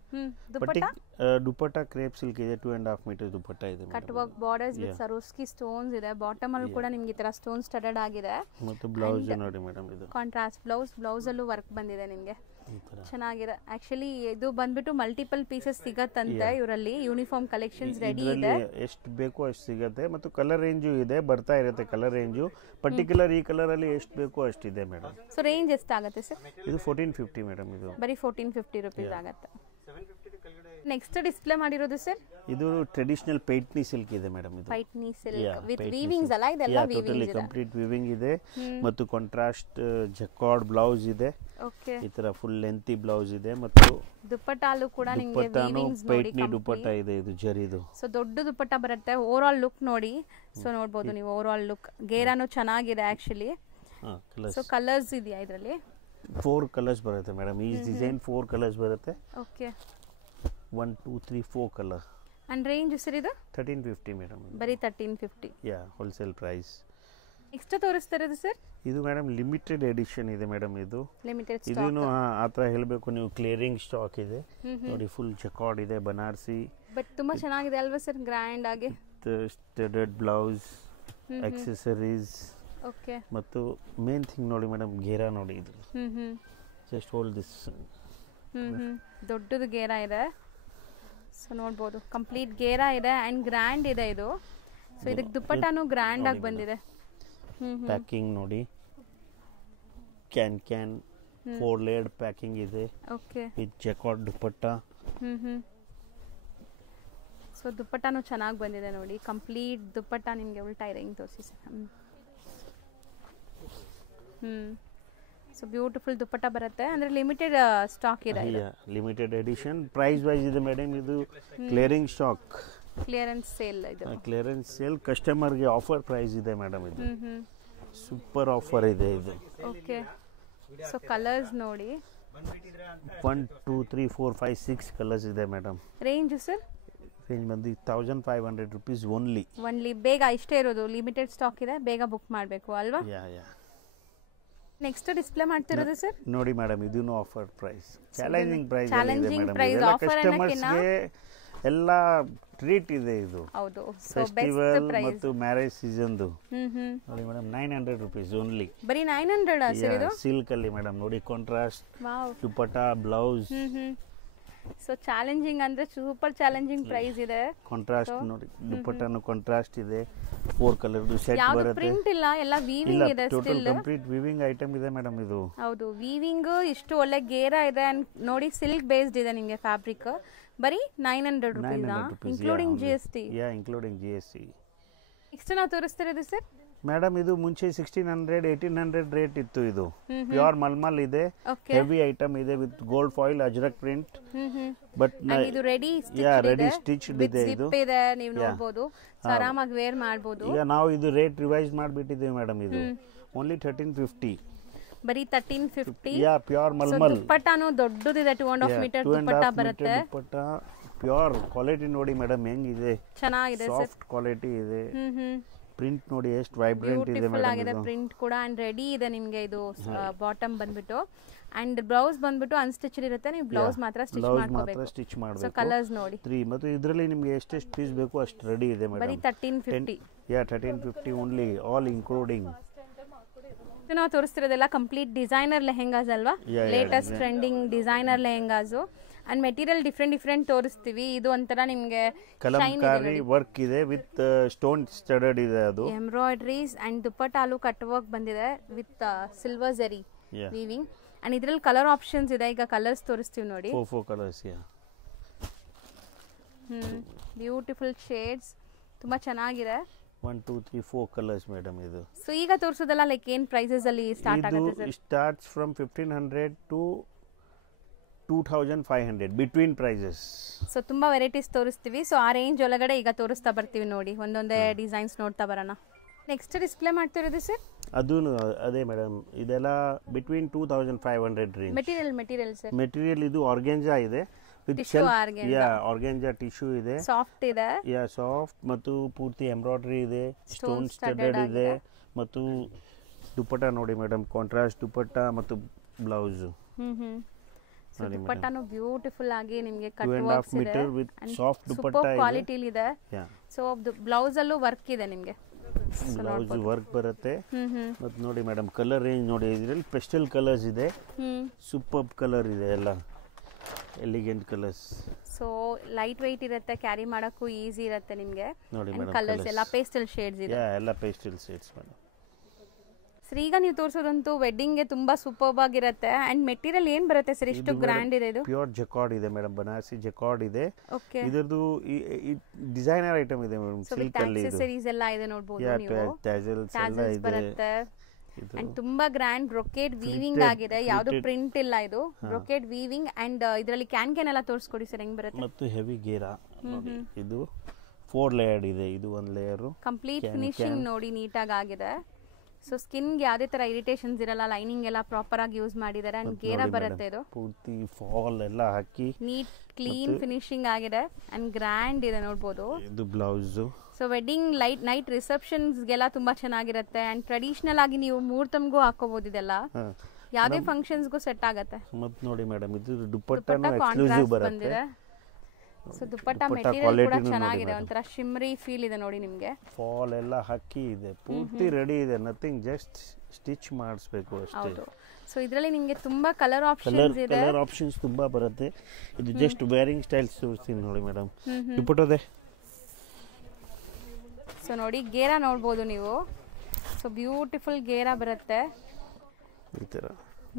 ದುಪ್ಪಟ್ಟ ಕ್ರೇಪ್ ಸಿಲ್ಕ್ ಇದೆ, 2.5 ಮೀಟರ್ ದುಪ್ಪಟ್ಟ ಇದೆ. Cut work borders with ಸರೋಸ್ಕಿ stones ಇದೆ. ಬಾಟಮ್ ಅಲ್ಲಿ ಕೂಡ ನಿಮಗೆ ಈ ತರ ಸ್ಟೋನ್ ಸ್ಟಡೆಡ್ ಆಗಿದೆ. ಮತ್ತು ಬ್ಲೌಸ್ ನೋಡಿ ಮೇಡಮ್, ಇದು ಕಾಂಟ್ರಾಸ್ಟ್ ಬ್ಲೌಸ್ ಅಲ್ಲೂ ವರ್ಕ್ ಬಂದಿದೆ ನಿಮಗೆ. ಚೆನ್ನಾಗಿದೆ. ಆಕ್ಚುಲಿ ಇದು ಬಂದ್ಬಿಟ್ಟು ಮಲ್ಟಿಪಲ್ ಪೀಸಸ್ ಸಿಗತ್ತಂತೆ ಇವರಲ್ಲಿ. ಯೂನಿಫಾರ್ಮ್ ಕಲೆಕ್ಷನ್ಸ್ ರೆಡಿ ಇದೆ, ಎಷ್ಟು ಬೇಕೋ ಅಷ್ಟು ಸಿಗುತ್ತೆ. ಮತ್ತು ಕಲರ್ ರೇಂಜು ಇದೆ, ಬರ್ತಾ ಇರುತ್ತೆ ಕಲರ್ ರೇಂಜು. ಪರ್ಟಿಕ್ಯುಲರ್ ಈ ಕಲರ್ ಅಲ್ಲಿ ಎಷ್ಟು ಬೇಕೋ ಅಷ್ಟಿದೆ ಮೇಡಮ್. ಸೊ ರೇಂಜ್ ಎಷ್ಟಾಗುತ್ತೆ ಸರ್? ಇದು 1450 ಮೇಡಮ್. ಇದು ಬರೀ 1450 ರೂಪೀಸ್ ಆಗುತ್ತೆ. ನೆಕ್ಸ್ಟ್ ಡಿಸ್ಪ್ಲೇ ಮಾಡಿರೋದು ಸರ್, ಇದು ಟ್ರೆಡಿಷನಲ್ ಪೈಟ್ನಿ ಸಿಲ್ಕ್ ಇದೆ ಮೇಡಮ್. ಇದು ಪೈಟ್ನಿ ಸಿಲ್ಕ್ ವಿತ್ ವೀವಿಂಗ್ಸ್ ಅಲ್ಲ, ಇದೆಲ್ಲ ವೀವಿಂಗ್ಸ್ ಇದೆ, ಕಂಪ್ಲೀಟ್ ವೀವಿಂಗ್ ಇದೆ. ಮತ್ತು ಕಾಂಟ್ರಾಸ್ಟ್ ಜಕಾರ್ಡ್ ಬ್ಲೌಸ್ ಇದೆ. ಓಕೆ, ಈ ತರ ಫುಲ್ ಲೆಂತಿ ಬ್ಲೌಸ್ ಇದೆ. ಮತ್ತು ದುಪ್ಪಟ್ಟಾಲು ಕೂಡ ನಿಮಗೆ ವೀವಿಂಗ್ಸ್ ನೋಡಿ, ಪೈಟ್ನಿ ದುಪ್ಪಟ್ಟ ಇದೆ, ಇದು ಜರಿದು. ಸೊ ದೊಡ್ಡ ದುಪ್ಪಟ್ಟ ಬರುತ್ತೆ. ಓವರ್ ಆಲ್ ಲುಕ್ ನೋಡಿ. ಸೊ ನೋಡಬಹುದು ನೀವು ಓವರ್ ಆಲ್ ಲುಕ್. ಗೇರಾನು ಚೆನ್ನಾಗಿದೆ ಆಕ್ಚುಲಿ. ಸೊ ಕಲರ್ಸ್ ಇದೆಯಾ ಇದರಲ್ಲಿ? 4 ಕಲರ್ಸ್ ಬರುತ್ತೆ ಮೇಡಮ್. ಈ ಡಿಸೈನ್ 4 ಕಲರ್ಸ್ ಬರುತ್ತೆ. Okay, 1 2 3 4 colour. And range sir ಇದು 1350 ಮೇಡಮ್. ಬರೀ 1350. Wholesale price. ನೆಕ್ಸ್ಟ್ ತೋರಿಸ್ತಿರೋದು ಸರ್, ಇದು ಮೇಡಮ್ ಲಿಮಿಟೆಡ್ ಎಡಿಷನ್ ಇದೆ ಮೇಡಮ್. ಇದು ಲಿಮಿಟೆಡ್ ಇದನ್ನು ಆ ಥರ ಹೇಳಬೇಕು ನೀವು, ಕ್ಲಿಯರಿಂಗ್ ಸ್ಟಾಕ್ ಇದೆ ನೋಡಿ. ಫುಲ್ ಜಕಾರ್ಡ್ ಇದೆ, ಬನಾರಸಿ. ಬಟ್ ತುಂಬಾ ಚೆನ್ನಾಗಿದೆ ಅಲ್ವಾ ಸರ್, ಗ್ರ್ಯಾಂಡ್ ಆಗಿ. Studded blouse, accessories. ಓಕೆ, ಮತ್ತು ಮೇನ್ ಥಿಂಗ್ ನೋಡಿ ಮೇಡಮ್, ಗೇರಾ ನೋಡಿ. ಇದು ಜಸ್ಟ್ ಹೋಲ್ಡ್ ದಿಸ್. ದೊಡ್ಡದು ಗೇರಾ ಇದೆ. ಸೊ ನೋಡ್ಬೋದು, ಕಂಪ್ಲೀಟ್ ಗೇರಾ ಇದೆ ಅಂಡ್ ಗ್ರ್ಯಾಂಡ್ ಇದೆ ಇದು. ಸೊ ಇದಕ್ಕೆ ದುಪ್ಪಟ್ಟಾನು ಗ್ರ್ಯಾಂಡ್ ಆಗಿ ಬಂದಿದೆ. ಪ್ಯಾಕಿಂಗ್ ನೋಡಿ, ಕ್ಯಾನ್ 4 ಲೇಯರ್ಡ್ ಪ್ಯಾಕಿಂಗ್ ಇದೆ. Okay, with jacquard dupatta so ದುಪ್ಪಟ್ಟಾನು ಚೆನ್ನಾಗಿ ಬಂದಿದೆ ನೋಡಿ, ಕಂಪ್ಲೀಟ್ ದುಪ್ಪಟ್ಟ ನಿಮಗೆ ಉಲ್ಟಾ ಇದೆ, ಹಿಂಗೆ ತೋರಿಸಿ ಸರ್. ಸೊ ಬ್ಯೂಟಿಫುಲ್ ದುಪ್ಪಟ್ಟ ಬರುತ್ತೆ, ಅಂದರೆ ಲಿಮಿಟೆಡ್ ಸ್ಟಾಕ್ ಇದೆ. ಲಿಮಿಟೆಡ್ ಎಡಿಷನ್, ಪ್ರೈಸ್ ವೈಸ್ ಇದೆ ಮೇಡಮ್. ಇದು ಕ್ಲಿಯರಿಂಗ್ ಸ್ಟಾಕ್, ಕ್ಲಿಯರೆನ್ಸ್ ಸೇಲ್ ಇದು. ಕ್ಲಿಯರೆನ್ಸ್ ಸೇಲ್, ಕಸ್ಟಮರ್ಗೆ ಆಫರ್ ಪ್ರೈಸ್ ಇದೆ ಮೇಡಮ್. ಇದು ಸೂಪರ್ ಆಫರ್ ಇದೆ ಇದು. ಓಕೆ, ಸೊ ಕಲರ್ಸ್ ನೋಡಿ, 1 2 3 4 5 6 ಕಲರ್ಸ್ ಇದೆ ಮೇಡಮ್. Range sir? ರೇಂಜ್ ಬಂದು 1500 rupees ಓನ್ಲಿ. ಬೇಗ ಇಷ್ಟೇ ಇರೋದು, ಲಿಮಿಟೆಡ್ ಸ್ಟಾಕ್ ಇದೆ, ಬೇಗ ಬುಕ್ ಮಾಡಬೇಕು ಅಲ್ವಾ? ನೆಕ್ಸ್ಟ್ ಡಿಸ್ಪ್ಲೇ ಮಾಡ್ತಿರೋದು ಸರ್ ನೋಡಿ ಮೇಡಮ್, ಇದೂನು ಆಫರ್ ಪ್ರೈಸ್, ಚಾಲೆಂಜಿಂಗ್ ಪ್ರೈಸ್ ಇದೆ ಮೇಡಮ್. ಕಸ್ಟಮರ್ಸ್ಗೆ ಎಲ್ಲ ಟ್ರೀಟ್ ಇದೆ ಇದು. ಹೌದು, ಫೆಸ್ಟಿವಲ್ ಮತ್ತು ಮ್ಯಾರೇಜ್ ಸೀಸನ್ದು ನೋಡಿ ಮೇಡಮ್. 900 rupees only. ಬರೀ 900 ಸರ್ ಇದು? ಸಿಲ್ಕ್ ಅಲ್ಲಿ ಮೇಡಮ್ ನೋಡಿ, contrast dupatta, blouse. So challenging ಅಂದ್ರೆ ಸೂಪರ್ ಚಾಲೆಂಜಿಂಗ್ ಪ್ರೈಸ್ ಇದೆ. ಕಾಂಟ್ರಾಸ್ಟ್ ನೋಡಿ, ದುಪಟ್ಟಾನು ಕಾಂಟ್ರಾಸ್ಟ್ ಇದೆ, 4 ಕಲರ್ ಸೆಟ್ ಬರುತ್ತೆ. ಪ್ರಿಂಟ್ ಇಲ್ಲ, ಎಲ್ಲ ವೀವಿಂಗ್ ಇದೆ. ಟೋಟಲ್ ಕಂಪ್ಲೀಟ್ ವೀವಿಂಗ್ ಐಟಮ್ ಇದೆ ಮೇಡಮ್ ಇದು. ಹೌದು, ವೀವಿಂಗ್ ಇಷ್ಟು ಒಳ್ಳೆ ಗೇರ ಇದೆ. ನೋಡಿ, ಸಿಲ್ಕ್ ಬೇಸ್ಡ್ ಇದೆ ನಿಮಗೆ ಫ್ಯಾಬ್ರಿಕ್. ಬರೀ 900 rupees, including GST. Including GST. Next ನಾವು ತೋರಿಸ್ತಿರೋದು ಸರ್ ಮೇಡಮ್, ಇದು ಮುಂಚೆ 1600 1800 ರೇಟ್ ಇತ್ತು. ಇದು ಪ್ಯೂರ್ ಮಲ್ಮಲ್ ಇದೆ, ಹೆವಿ ಐಟಮ್ ಇದೆ with gold foil Ajrakh print. But ಇದು ರೆಡಿ ಸ್ಟಿಚ್ಡ್ ಇದೆ. ಇದು ಇದೆ, ನೀವು ನೋಡಬಹುದು, ಆರಾಮಾಗಿ ವೇರ್ ಮಾಡಬಹುದು. ಈಗ ನಾವು ಇದು ರೇಟ್ ರಿವೈಸ್ ಮಾಡಿಬಿಟ್ಟಿದ್ದೇವೆ ಮೇಡಮ್. ಇದು ಓನ್ಲಿ 1350. ಬರೀ 1350. ಪ್ಯೂರ್ ಮಲ್ಮಲ್. ದುಪ್ಪಟ್ಟಾನು ದೊಡ್ಡದಿದೆ, 2.5 ಮೀಟರ್ ದುಪ್ಪಟ್ಟ ಬರುತ್ತೆ. ದುಪ್ಪಟ್ಟ ಪ್ಯೂರ್ ಕ್ವಾಲಿಟಿ ನೋಡಿ ಮೇಡಮ್, ಹೆಂಗಿದೆ, ಚೆನ್ನಾಗಿದೆ, ಸಾಫ್ಟ್ ಕ್ವಾಲಿಟಿ ಇದೆ. ಪ್ರಿಂಟ್ ನೋಡಿ ಎಷ್ಟು ವೈಬ್ರೆಂಟ್ ಇದೆ ಮೇಡಮ್. ಆಗಿದೆ ಪ್ರಿಂಟ್ ಕೂಡ, ಅಂಡ್ ರೆಡಿ ಇದೆ ನಿಮಗೆ. ಇದು ಬಾಟಮ್ ಬಂದ್ಬಿಟ್ಟು, ಅಂಡ್ ಬ್ಲೌಸ್ ಬಂದ್ಬಿಟ್ಟು ಅನ್ಸ್ಟಿಚ್ಡ್ ಇರುತ್ತೆ, ನೀವು ಬ್ಲೌಸ್ ಮಾತ್ರ ಸ್ಟಿಚ್ ಮಾಡಬೇಕು. ಸೊ ಕಲರ್ಸ್ ನೋಡಿ 3, ಮತ್ತು ಇದರಲ್ಲಿ ನಿಮಗೆ ಎಷ್ಟೆಷ್ಟು ಪೀಸ್ ಬೇಕು ಅಷ್ಟು ರೆಡಿ ಇದೆ ಮೇಡಮ್. ಬರೀ 1350. 1350 ಓನ್ಲಿ, ಆಲ್ ಇನ್ಕ್ಲೂಡಿಂಗ್. ನಾವು ತೋರಿಸ್ತಿರೋದೆಲ್ಲ ಕಂಪ್ಲೀಟ್ ಡಿಸೈನರ್ ಲೆಹೆಂಗಾಸ್ ಅಲ್ವಾ? Latest trending designer lehengas. And material different ತೋರಿಸ್ತೀವಿ. ಇದು ಒಂಥರ ನಿಮಗೆ ಕಲಂಕಾರಿ ವರ್ಕ್ ಇದೆ ವಿತ್ ಸ್ಟೋನ್ ಸ್ಟಡಡ್ ಇದೆ, ಅದು ಎಂಬ್ರಾಯ್ಡರೀಸ್. ಅಂಡ್ ದುಪ್ಪಟ್ಟಾಲು ಕಟ್ ವರ್ಕ್ ಬಂದಿದೆ ವಿತ್ ಸಿಲ್ವರ್ ಜರಿ ವೀವಿಂಗ್. ಅಂಡ್ ಇದ್ರಲ್ಲಿ ಕಲರ್ ಆಪ್ಷನ್ಸ್ ಇದೆ. ಈಗ ಕಲರ್ಸ್ ತೋರಿಸ್ತೀವಿ ನೋಡಿ, 4 ಕಲರ್ಸ್. ಬ್ಯೂಟಿಫುಲ್ ಶೇಡ್ಸ್, ತುಂಬಾ ಚೆನ್ನಾಗಿದೆ. 1 2 3 4 ಕಲರ್ಸ್ ಮೇಡಮ್ ಇದು. ಸೊ ಈಗ ತೋರಿಸೋದಲ್ಲ ಲೈಕ್ ಏನ್ ಪ್ರೈಸಸ್ ಅಲ್ಲಿ ಸ್ಟಾರ್ಟ್ ಆಗುತ್ತೆ ಸರ್? ಇದು starts from 1500 to 2500 between prices. So ತುಂಬಾ ವೆರೈಟೀಸ್ ತೋರಿಸ್ತೀವಿ. ಸೊ ಆ ರೇಂಜ್ ಒಳಗಡೆ ಈಗ ತೋರಿಸ್ತಾ ಬರ್ತೀವಿ ನೋಡಿ, ಒಂದೊಂದೇ ಡಿಸೈನ್ಸ್ ನೋಡ್ತಾ ಬರೋಣ. ನೆಕ್ಸ್ಟ್ ಡಿಸ್ಪ್ಲೇ ಮಾಡ್ತಿರೋದು ಸರ್? ಅದು ಅದೇ ಮೇಡಮ್, ಇದೆಲ್ಲ between 2500 range. Material sir? Material ಇದು ಆರ್ಗೆಂಜಾ ಇದೆ, ಆರ್ಗೆಂಜಾ ಟಿಶ್ಯೂ ಇದೆ, ಸಾಫ್ಟ್ ಇದೆ. ಸಾಫ್ಟ್ ಮತ್ತು ಪೂರ್ತಿ ಎಂಬ್ರಾಯ್ಡರಿ ಇದೆ, ಸ್ಟೋನ್ ಸ್ಟಡಡ್ ಇದೆ. ಮತ್ತು ದುಪ್ಪಟ್ಟ ನೋಡಿ ಮೇಡಮ್, ಕಾಂಟ್ರಾಸ್ಟ್ ದುಪ್ಪಟ್ಟ ಮತ್ತು ಬ್ಲೌಸ್. ದುಪ್ಪಟ್ಟಾನು ಬ್ಯೂಟಿಫುಲ್ ಆಗಿ ನಿಮಗೆ ಕಟ್ ವರ್ಕ್ಸ್ ಇದೆ, ಸಾಫ್ಟ್ ದುಪ್ಪಟ್ಟ ಕ್ವಾಲಿಟಿ ಇದೆ. ಸೊ ಬ್ಲೌಸ್ ಅಲ್ಲೂ ವರ್ಕ್ ಇದೆ ನಿಮಗೆ, ಬ್ಲೌಸ್ ವರ್ಕ್ ಬರುತ್ತೆ. ಮತ್ತು ನೋಡಿ ಮೇಡಮ್, ಕಲರ್ ರೇಂಜ್ ನೋಡಿ, ಇದರಲ್ಲಿ ಪೆಸ್ಟಲ್ ಕಲರ್ಸ್ ಇದೆ, ಸೂಪರ್ ಕಲರ್ ಇದೆ, ಎಲ್ಲ elegant colours. So light weight ಇರುತ್ತೆ, ಕ್ಯಾರಿ ಮಾಡೋಕ್ಕೂ ಈಸಿ ಇರುತ್ತೆ ನಿಮಗೆ. ನೋಡಿ ಮೇಡಮ್, ಕಲರ್ಸ್ ಎಲ್ಲ ಪೇಸ್ಟಲ್ ಶೇಡ್ಸ್ ಇದೆ. ಎಲ್ಲ ಪೇಸ್ಟಲ್ ಶೇಡ್ಸ್ ಮೇಡಮ್. ಸರ್ ಈಗ ನೀವು ತೋರಿಸೋದಂತೂ ವೆಡ್ಡಿಂಗ್ ಗೆ ತುಂಬಾ ಸೂಪರ್ಬ್ ಆಗಿರುತ್ತೆ. ಅಂಡ್ ಮೆಟೀರಿಯಲ್ ಏನ್ ಬರುತ್ತೆ ಸರ್, ಇಷ್ಟು ಗ್ರ್ಯಾಂಡ್ ಇದೆ? ಇದು ಪ್ಯೂರ್ ಜಕಾರ್ಡ್ ಇದೆ ಮೇಡಮ್, ಬನಾರಸಿ ಜಕಾರ್ಡ್ ಇದೆ. ಓಕೆ, ಇದರದು ಡಿಸೈನರ್ ಐಟಮ್ ಇದೆ ಮೇಡಮ್, ಸಿಲ್ಕ್ ಅಲ್ಲಿ. ಆಕ್ಸೆಸರೀಸ್ ಎಲ್ಲ ಇದೆ ನೋಡಬಹುದು ನೀವು, ಟ್ಯಾಸಲ್ಸ್ ಎಲ್ಲ ಇದೆ ಬರುತ್ತೆ. ಅಂಡ್ ತುಂಬಾ ಗ್ರ್ಯಾಂಡ್ ಬ್ರೊಕೇಡ್ ವೀವಿಂಗ್ ಆಗಿದೆ, ಯಾವುದು ಪ್ರಿಂಟ್ ಇಲ್ಲ, ಇದು ಬ್ರೊಕೇಡ್ ವೀವಿಂಗ್. ಅಂಡ್ ಇದರಲ್ಲಿ ಕ್ಯಾನ್ ಎಲ್ಲ ತೋರಿಸ್ಕೊಡಿ ಸರ್, ಹೆಂಗ್ ಬರುತ್ತೆ. ಮತ್ತು ಹೆವಿ ಗೇರಾ ನೋಡಿ, ಇದು 4 ಲೇಯರ್ ಇದೆ, ಇದು 1 ಲೇಯರ್. ಕಂಪ್ಲೀಟ್ ಫಿನಿಶಿಂಗ್ ನೋಡಿ ನೀಟಾಗಿ ಆಗಿದೆ. ಸೊ ಸ್ಕಿನ್ಗೆ ಯಾವುದೇ ತರ ಇರಿಟೇಷನ್ಸ್ ಇರಲ್ಲ, ಲೈನಿಂಗ್ ಎಲ್ಲ ಪ್ರಾಪರ್ ಆಗಿ ಯೂಸ್ ಮಾಡಿದ್ದಾರೆ. ಅಂಡ್ ಗೇರಾ ಬರುತ್ತೆ, ಇದು ಪೂರ್ತಿ ಫಾಲ್ ಎಲ್ಲ ಹಾಕಿ ನೀಟ್ ಕ್ಲೀನ್ ಫಿನಿಶಿಂಗ್ ಆಗಿದೆ ಅಂಡ್ ಗ್ರ್ಯಾಂಡ್ ಇದೆ ನೋಡಬಹುದು. ಇದು ಬ್ಲೌಸ್. ಸೊ ವೆಡ್ಡಿಂಗ್ ನೈಟ್ ರಿಸೆಪ್ಷನ್ಸ್ಗೆಲ್ಲ ತುಂಬಾ ಚೆನ್ನಾಗಿರುತ್ತೆ. ಅಂಡ್ ಟ್ರೆಡಿಷನಲ್ ಆಗಿ ನೀವು ಮುಹೂರ್ತಂಗೂ ಹಾಕೋಬಹುದು, ಇದೆಲ್ಲ ಯಾವುದೇ ಫಂಕ್ಷನ್ಸ್ಗೂ ಸೆಟ್ ಆಗುತ್ತೆ. ಮತ್ತೆ ನೋಡಿ ಮೇಡಮ್, ಇದು ದುಪ್ಪಟ್ಟಾನು ಎಕ್ಸ್ಕ್ಲೂಸಿವ್ ಬರುತ್ತೆ. ಸೊ ದುಪ್ಪಟ್ಟ ಮೆಟೀರಿಯಲ್ ಕೂಡ ಚೆನ್ನಾಗಿದೆ, ಒಂಥರ ಶಿಮ್ರಿ ಫೀಲ್ ಇದೆ ನೋಡಿ ನಿಮಗೆ. ಫಾಲ್ ಎಲ್ಲ ಹಾಕಿ ಇದೆ, ಪೂರ್ತಿ ರೆಡಿ ಇದೆ, ನಥಿಂಗ್, ಜಸ್ಟ್ ಸ್ಟಿಚ್ ಮಾಡಿಸಬೇಕು ಅಷ್ಟೇ. ಸೊ ಇದರಲ್ಲಿ ನಿಮಗೆ ತುಂಬಾ ಕಲರ್ ಆಪ್ಷನ್ಸ್ ಇದೆ, ಕಲರ್ ಆಪ್ಷನ್ಸ್ ತುಂಬಾ ಬರುತ್ತೆ. ಇದು ಜಸ್ಟ್ ವೇರಿಂಗ್ ಸ್ಟೈಲ್ಸ್ ತೋರಿಸ್ತೀನಿ ನೋಡಿ ಮೇಡಮ್, ದುಪ್ಪಟ್ಟದೆ. ಸೊ ನೋಡಿ ಗೇರಾ ನೋಡ್ಬೋದು ನೀವು. ಸೊ ಬ್ಯೂಟಿಫುಲ್ ಗೇರಾ ಬರುತ್ತೆ ಈ ತರ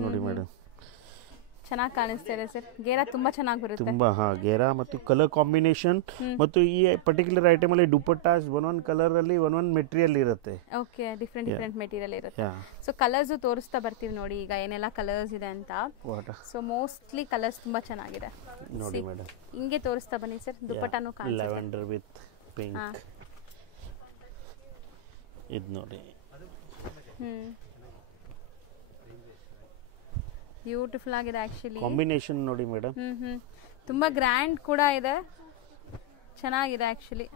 ನೋಡಿ ಮೇಡಮ್, ಚೆನ್ನಾಗಿ ಕಾಣಿಸ್ತಾ ಇದೆ ಸರ್. ಗೇರಾ ತುಂಬಾ ಚೆನ್ನಾಗಿ ಬರುತ್ತೆ. ತುಂಬಾ ಗೇರಾ ಮತ್ತು ಕಲರ್ ಕಾಂಬಿನೇಷನ್ ಮತ್ತು ಈ ಪರ್ಟಿಕ್ಯುಲರ್ ಐಟಮ್ ಅಲ್ಲಿ ದುಪಟ್ಟಾಸ್ ಒಂದೊಂದು ಕಲರ್ ಅಲ್ಲಿ ಒಂದೊಂದು ಮೆಟೀರಿಯಲ್ ಇರುತ್ತೆ. ಓಕೆ, ಡಿಫ್ರೆಂಟ್ ಮೆಟೀರಿಯಲ್ ಇರುತ್ತೆ. ಸೊ ಕಲರ್ಸ್ ತೋರಿಸ್ತಾ ಬರ್ತೀವಿ ನೋಡಿ ಈಗ ಏನೆಲ್ಲ ಕಲರ್ಸ್ ಇದೆ ಅಂತ. ಸೊ ಮೋಸ್ಟ್ಲಿ ಕಲರ್ಸ್ ತುಂಬಾ ಚೆನ್ನಾಗಿದೆ ನೋಡಿ ಮೇಡಮ್. ಹಿಂಗೆ ತೋರಿಸ್ತಾ ಬನ್ನಿ ಸರ್. ದುಪಟ್ಟಾನು ಕಾಣಿಸುತ್ತೆ. Lavender with pink. ಇದು ನೋಡಿ. ಬ್ಯೂಟಿಫುಲ್ ಆಗಿದೆ ಆಕ್ಚುಲಿ. ಕಾಂಬಿನೇಷನ್ ನೋಡಿ ಮೇಡಮ್. ತುಂಬಾ ಗ್ರ್ಯಾಂಡ್ ಕೂಡ ಇದೆ, ಚೆನ್ನಾಗಿದೆ ಆಕ್ಚುಲಿ.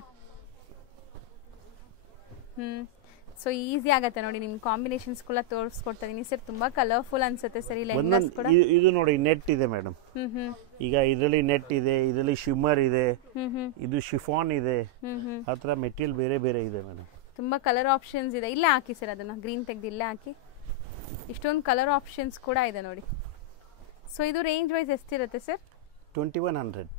ಸೊ ಈಸಿ ಆಗುತ್ತೆ ನೋಡಿ. ನಿಮ್ ಕಾಂಬಿನೇಷನ್ಸ್ ಕೂಡ ತೋರಿಸ್ಕೊಡ್ತಾ ಇದೀನಿ ಸರ್. ತುಂಬಾ ಕಲರ್ಫುಲ್ ಅನ್ಸುತ್ತೆ ಸರ್. ಇದು ನೋಡಿ ನೆಟ್ ಇದೆ ಮೇಡಮ್. ಈಗ ಇದರಲ್ಲಿ ನೆಟ್ ಇದೆ, ಇದರಲ್ಲಿ ಶಿಮ್ಮರ್ ಇದೆ, ಇದು ಶಿಫಾನ್ ಇದೆ, ಆ ಥರ ಮೆಟೀರಿಯಲ್ ಬೇರೆ ಬೇರೆ ಇದೆ ಮೇಡಮ್. ತುಂಬಾ ಕಲರ್ ಆಪ್ಷನ್ಸ್ ಇದೆ. ಇಲ್ಲೇ ಹಾಕಿ ಸರ್, ಅದನ್ನ ಗ್ರೀನ್ ತೆಗೆದು ಇಲ್ಲೇ ಹಾಕಿ. ಇಷ್ಟೊಂದು ಕಲರ್ ಆಪ್ಷನ್ಸ್ ಕೂಡ ಇದೆ ನೋಡಿ. ಸೊ ಇದು ರೇಂಜ್ ವೈಸ್ ಎಷ್ಟಿರುತ್ತೆ sir? 2100.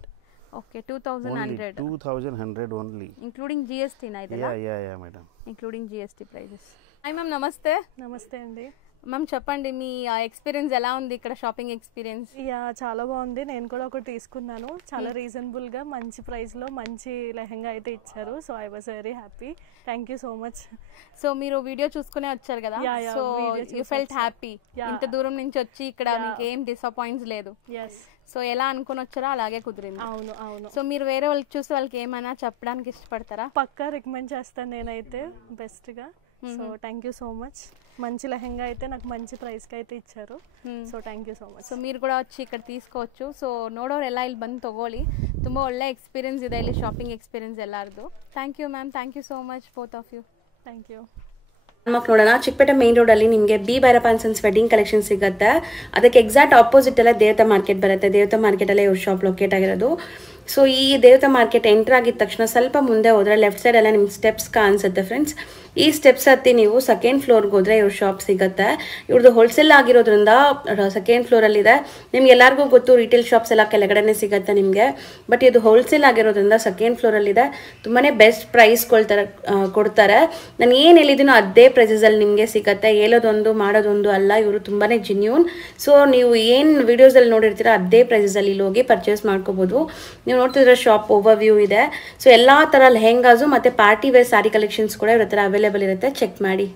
Okay, 2100 only, including GST ನಾ ಇದೆಲ್ಲ? Yeah madam, including GST prices. Hi ma'am, నమస్తే. నమస్తే అండి మ్యామ్, చెప్పండి మీ ఎక్స్పీరియన్స్ ఎలా ఉంది ఇక్కడ, షాపింగ్ ఎక్స్పీరియన్స్? యా, చాలా బాగుంది. నేను కూడా ఒకటి తీసుకున్నాను. చాలా రీజనబుల్గా మంచి ప్రైస్లో మంచి లెహంగా అయితే ఇచ్చారు. So I was very happy. Thank you so much. So మీరు వీడియో చూసుకునే వచ్చారు కదా, సో యూ ఫెల్ట్ హ్యాపీ. ఇంత దూరం నుంచి వచ్చి ఇక్కడ మీకు ఏం డిసప్పాయింట్స్ లేదు. ఎస్. సో ఎలా అనుకుని వచ్చారో అలాగే కుదిరింది. అవును అవును. సో మీరు వేరే వాళ్ళకి చూసి వాళ్ళకి ఏమైనా చెప్పడానికి ఇష్టపడతారా? పక్కా రికమెండ్ చేస్తాను నేనైతే బెస్ట్గా. So thank you so much. మంచి లెహంగా అయితే నాకు మంచి ಪ್ರೈಸ್ಗೆ అయితే ಇಚ್ಚಾರು. So thank you so much. So మీరు ಕೂಡ వచ్చి ఇక్కడ తీసుకోవచ్చు. ಸೊ ನೋಡೋರೆಲ್ಲ ಇಲ್ಲಿ ಬಂದು ತಗೊಳ್ಳಿ. ತುಂಬ ಒಳ್ಳೆ ಎಕ್ಸ್ಪೀರಿಯನ್ಸ್ ಇದೆ ಇಲ್ಲಿ, ಶಾಪಿಂಗ್ ಎಕ್ಸ್ಪೀರಿಯನ್ಸ್ ಎಲ್ಲರದು. Thank you ma'am, thank you so much both of you. Thank you. ನಮಗೆ ನೋಡೋಣ, ಚಿಕ್ಕಪೇಟೆ ಮೇನ್ ರೋಡಲ್ಲಿ ನಿಮಗೆ B Bhairappa and sons wedding collection ಸಿಗುತ್ತೆ. ಅದಕ್ಕೆ ಎಕ್ಸಾಕ್ಟ್ ಆಪೋಸಿಟ್ ಎಲ್ಲ ದೇವತಾ ಮಾರ್ಕೆಟ್ ಬರುತ್ತೆ. ದೇವತಾ ಮಾರ್ಕೆಟಲ್ಲೇ ಇವ್ರ ಶಾಪ್ ಲೊಕೇಟ್ ಆಗಿರೋದು. ಸೊ ಈ ದೇವತಾ ಮಾರ್ಕೆಟ್ ಎಂಟರ್ ಆಗಿದ ತಕ್ಷಣ ಸ್ವಲ್ಪ ಮುಂದೆ ಹೋದರೆ ಲೆಫ್ಟ್ ಸೈಡ್ ಎಲ್ಲ ನಿಮ್ಗೆ ಸ್ಟೆಪ್ಸ್ ಕಾಣಿಸುತ್ತೆ ಫ್ರೆಂಡ್ಸ್. ಈ ಸ್ಟೆಪ್ಸ್ ಹತ್ತಿ ನೀವು ಸೆಕೆಂಡ್ ಫ್ಲೋರ್ಗೆ ಹೋದರೆ ಇವ್ರ ಶಾಪ್ ಸಿಗುತ್ತೆ. ಇವ್ರದ್ದು ಹೋಲ್ಸೇಲ್ ಆಗಿರೋದ್ರಿಂದ ಸೆಕೆಂಡ್ ಫ್ಲೋರಲ್ಲಿದೆ. ನಿಮ್ಗೆ ಎಲ್ಲರಿಗೂ ಗೊತ್ತು, ರಿಟೇಲ್ ಶಾಪ್ಸ್ ಎಲ್ಲ ಕೆಳಗಡೆನೇ ಸಿಗುತ್ತೆ ನಿಮಗೆ. ಬಟ್ ಇದು ಹೋಲ್ಸೇಲ್ ಆಗಿರೋದ್ರಿಂದ ಸೆಕೆಂಡ್ ಫ್ಲೋರಲ್ಲಿದೆ. ತುಂಬಾ ಬೆಸ್ಟ್ ಪ್ರೈಸ್ ಕೊಡ್ತಾರೆ. ನಾನು ಏನು ಹೇಳಿದ್ದೀನೋ ಅದೇ ಪ್ರೈಸಸಲ್ಲಿ ನಿಮಗೆ ಸಿಗುತ್ತೆ. ಹೇಳೋದೊಂದು ಮಾಡೋದೊಂದು ಅಲ್ಲ, ಇವರು ತುಂಬಾ ಜೆನ್ಯೂನ್. ಸೊ ನೀವು ಏನು ವೀಡಿಯೋಸಲ್ಲಿ ನೋಡಿರ್ತೀರ ಅದೇ ಪ್ರೈಸಸಲ್ಲಿ ಇಲ್ಲಿ ಹೋಗಿ ಪರ್ಚೇಸ್ ಮಾಡ್ಕೋಬೋದು. ನೀವು ನೋಡ್ತಿದ್ರೆ ಶಾಪ್ ಓವರ್ ವ್ಯೂ ಇದೆ. ಸೊ ಎಲ್ಲ ಥರ ಲೆಹೆಂಗಾಸು ಮತ್ತು ಪಾರ್ಟಿ ವೇರ್ ಸ್ಯಾರಿ ಕಲೆಕ್ಷನ್ಸ್ ಕೂಡ ಇವ್ರ ಹತ್ರ ಅವೈಲೇಬಲ್ ಇರುತ್ತೆ. ಚೆಕ್ ಮಾಡಿ.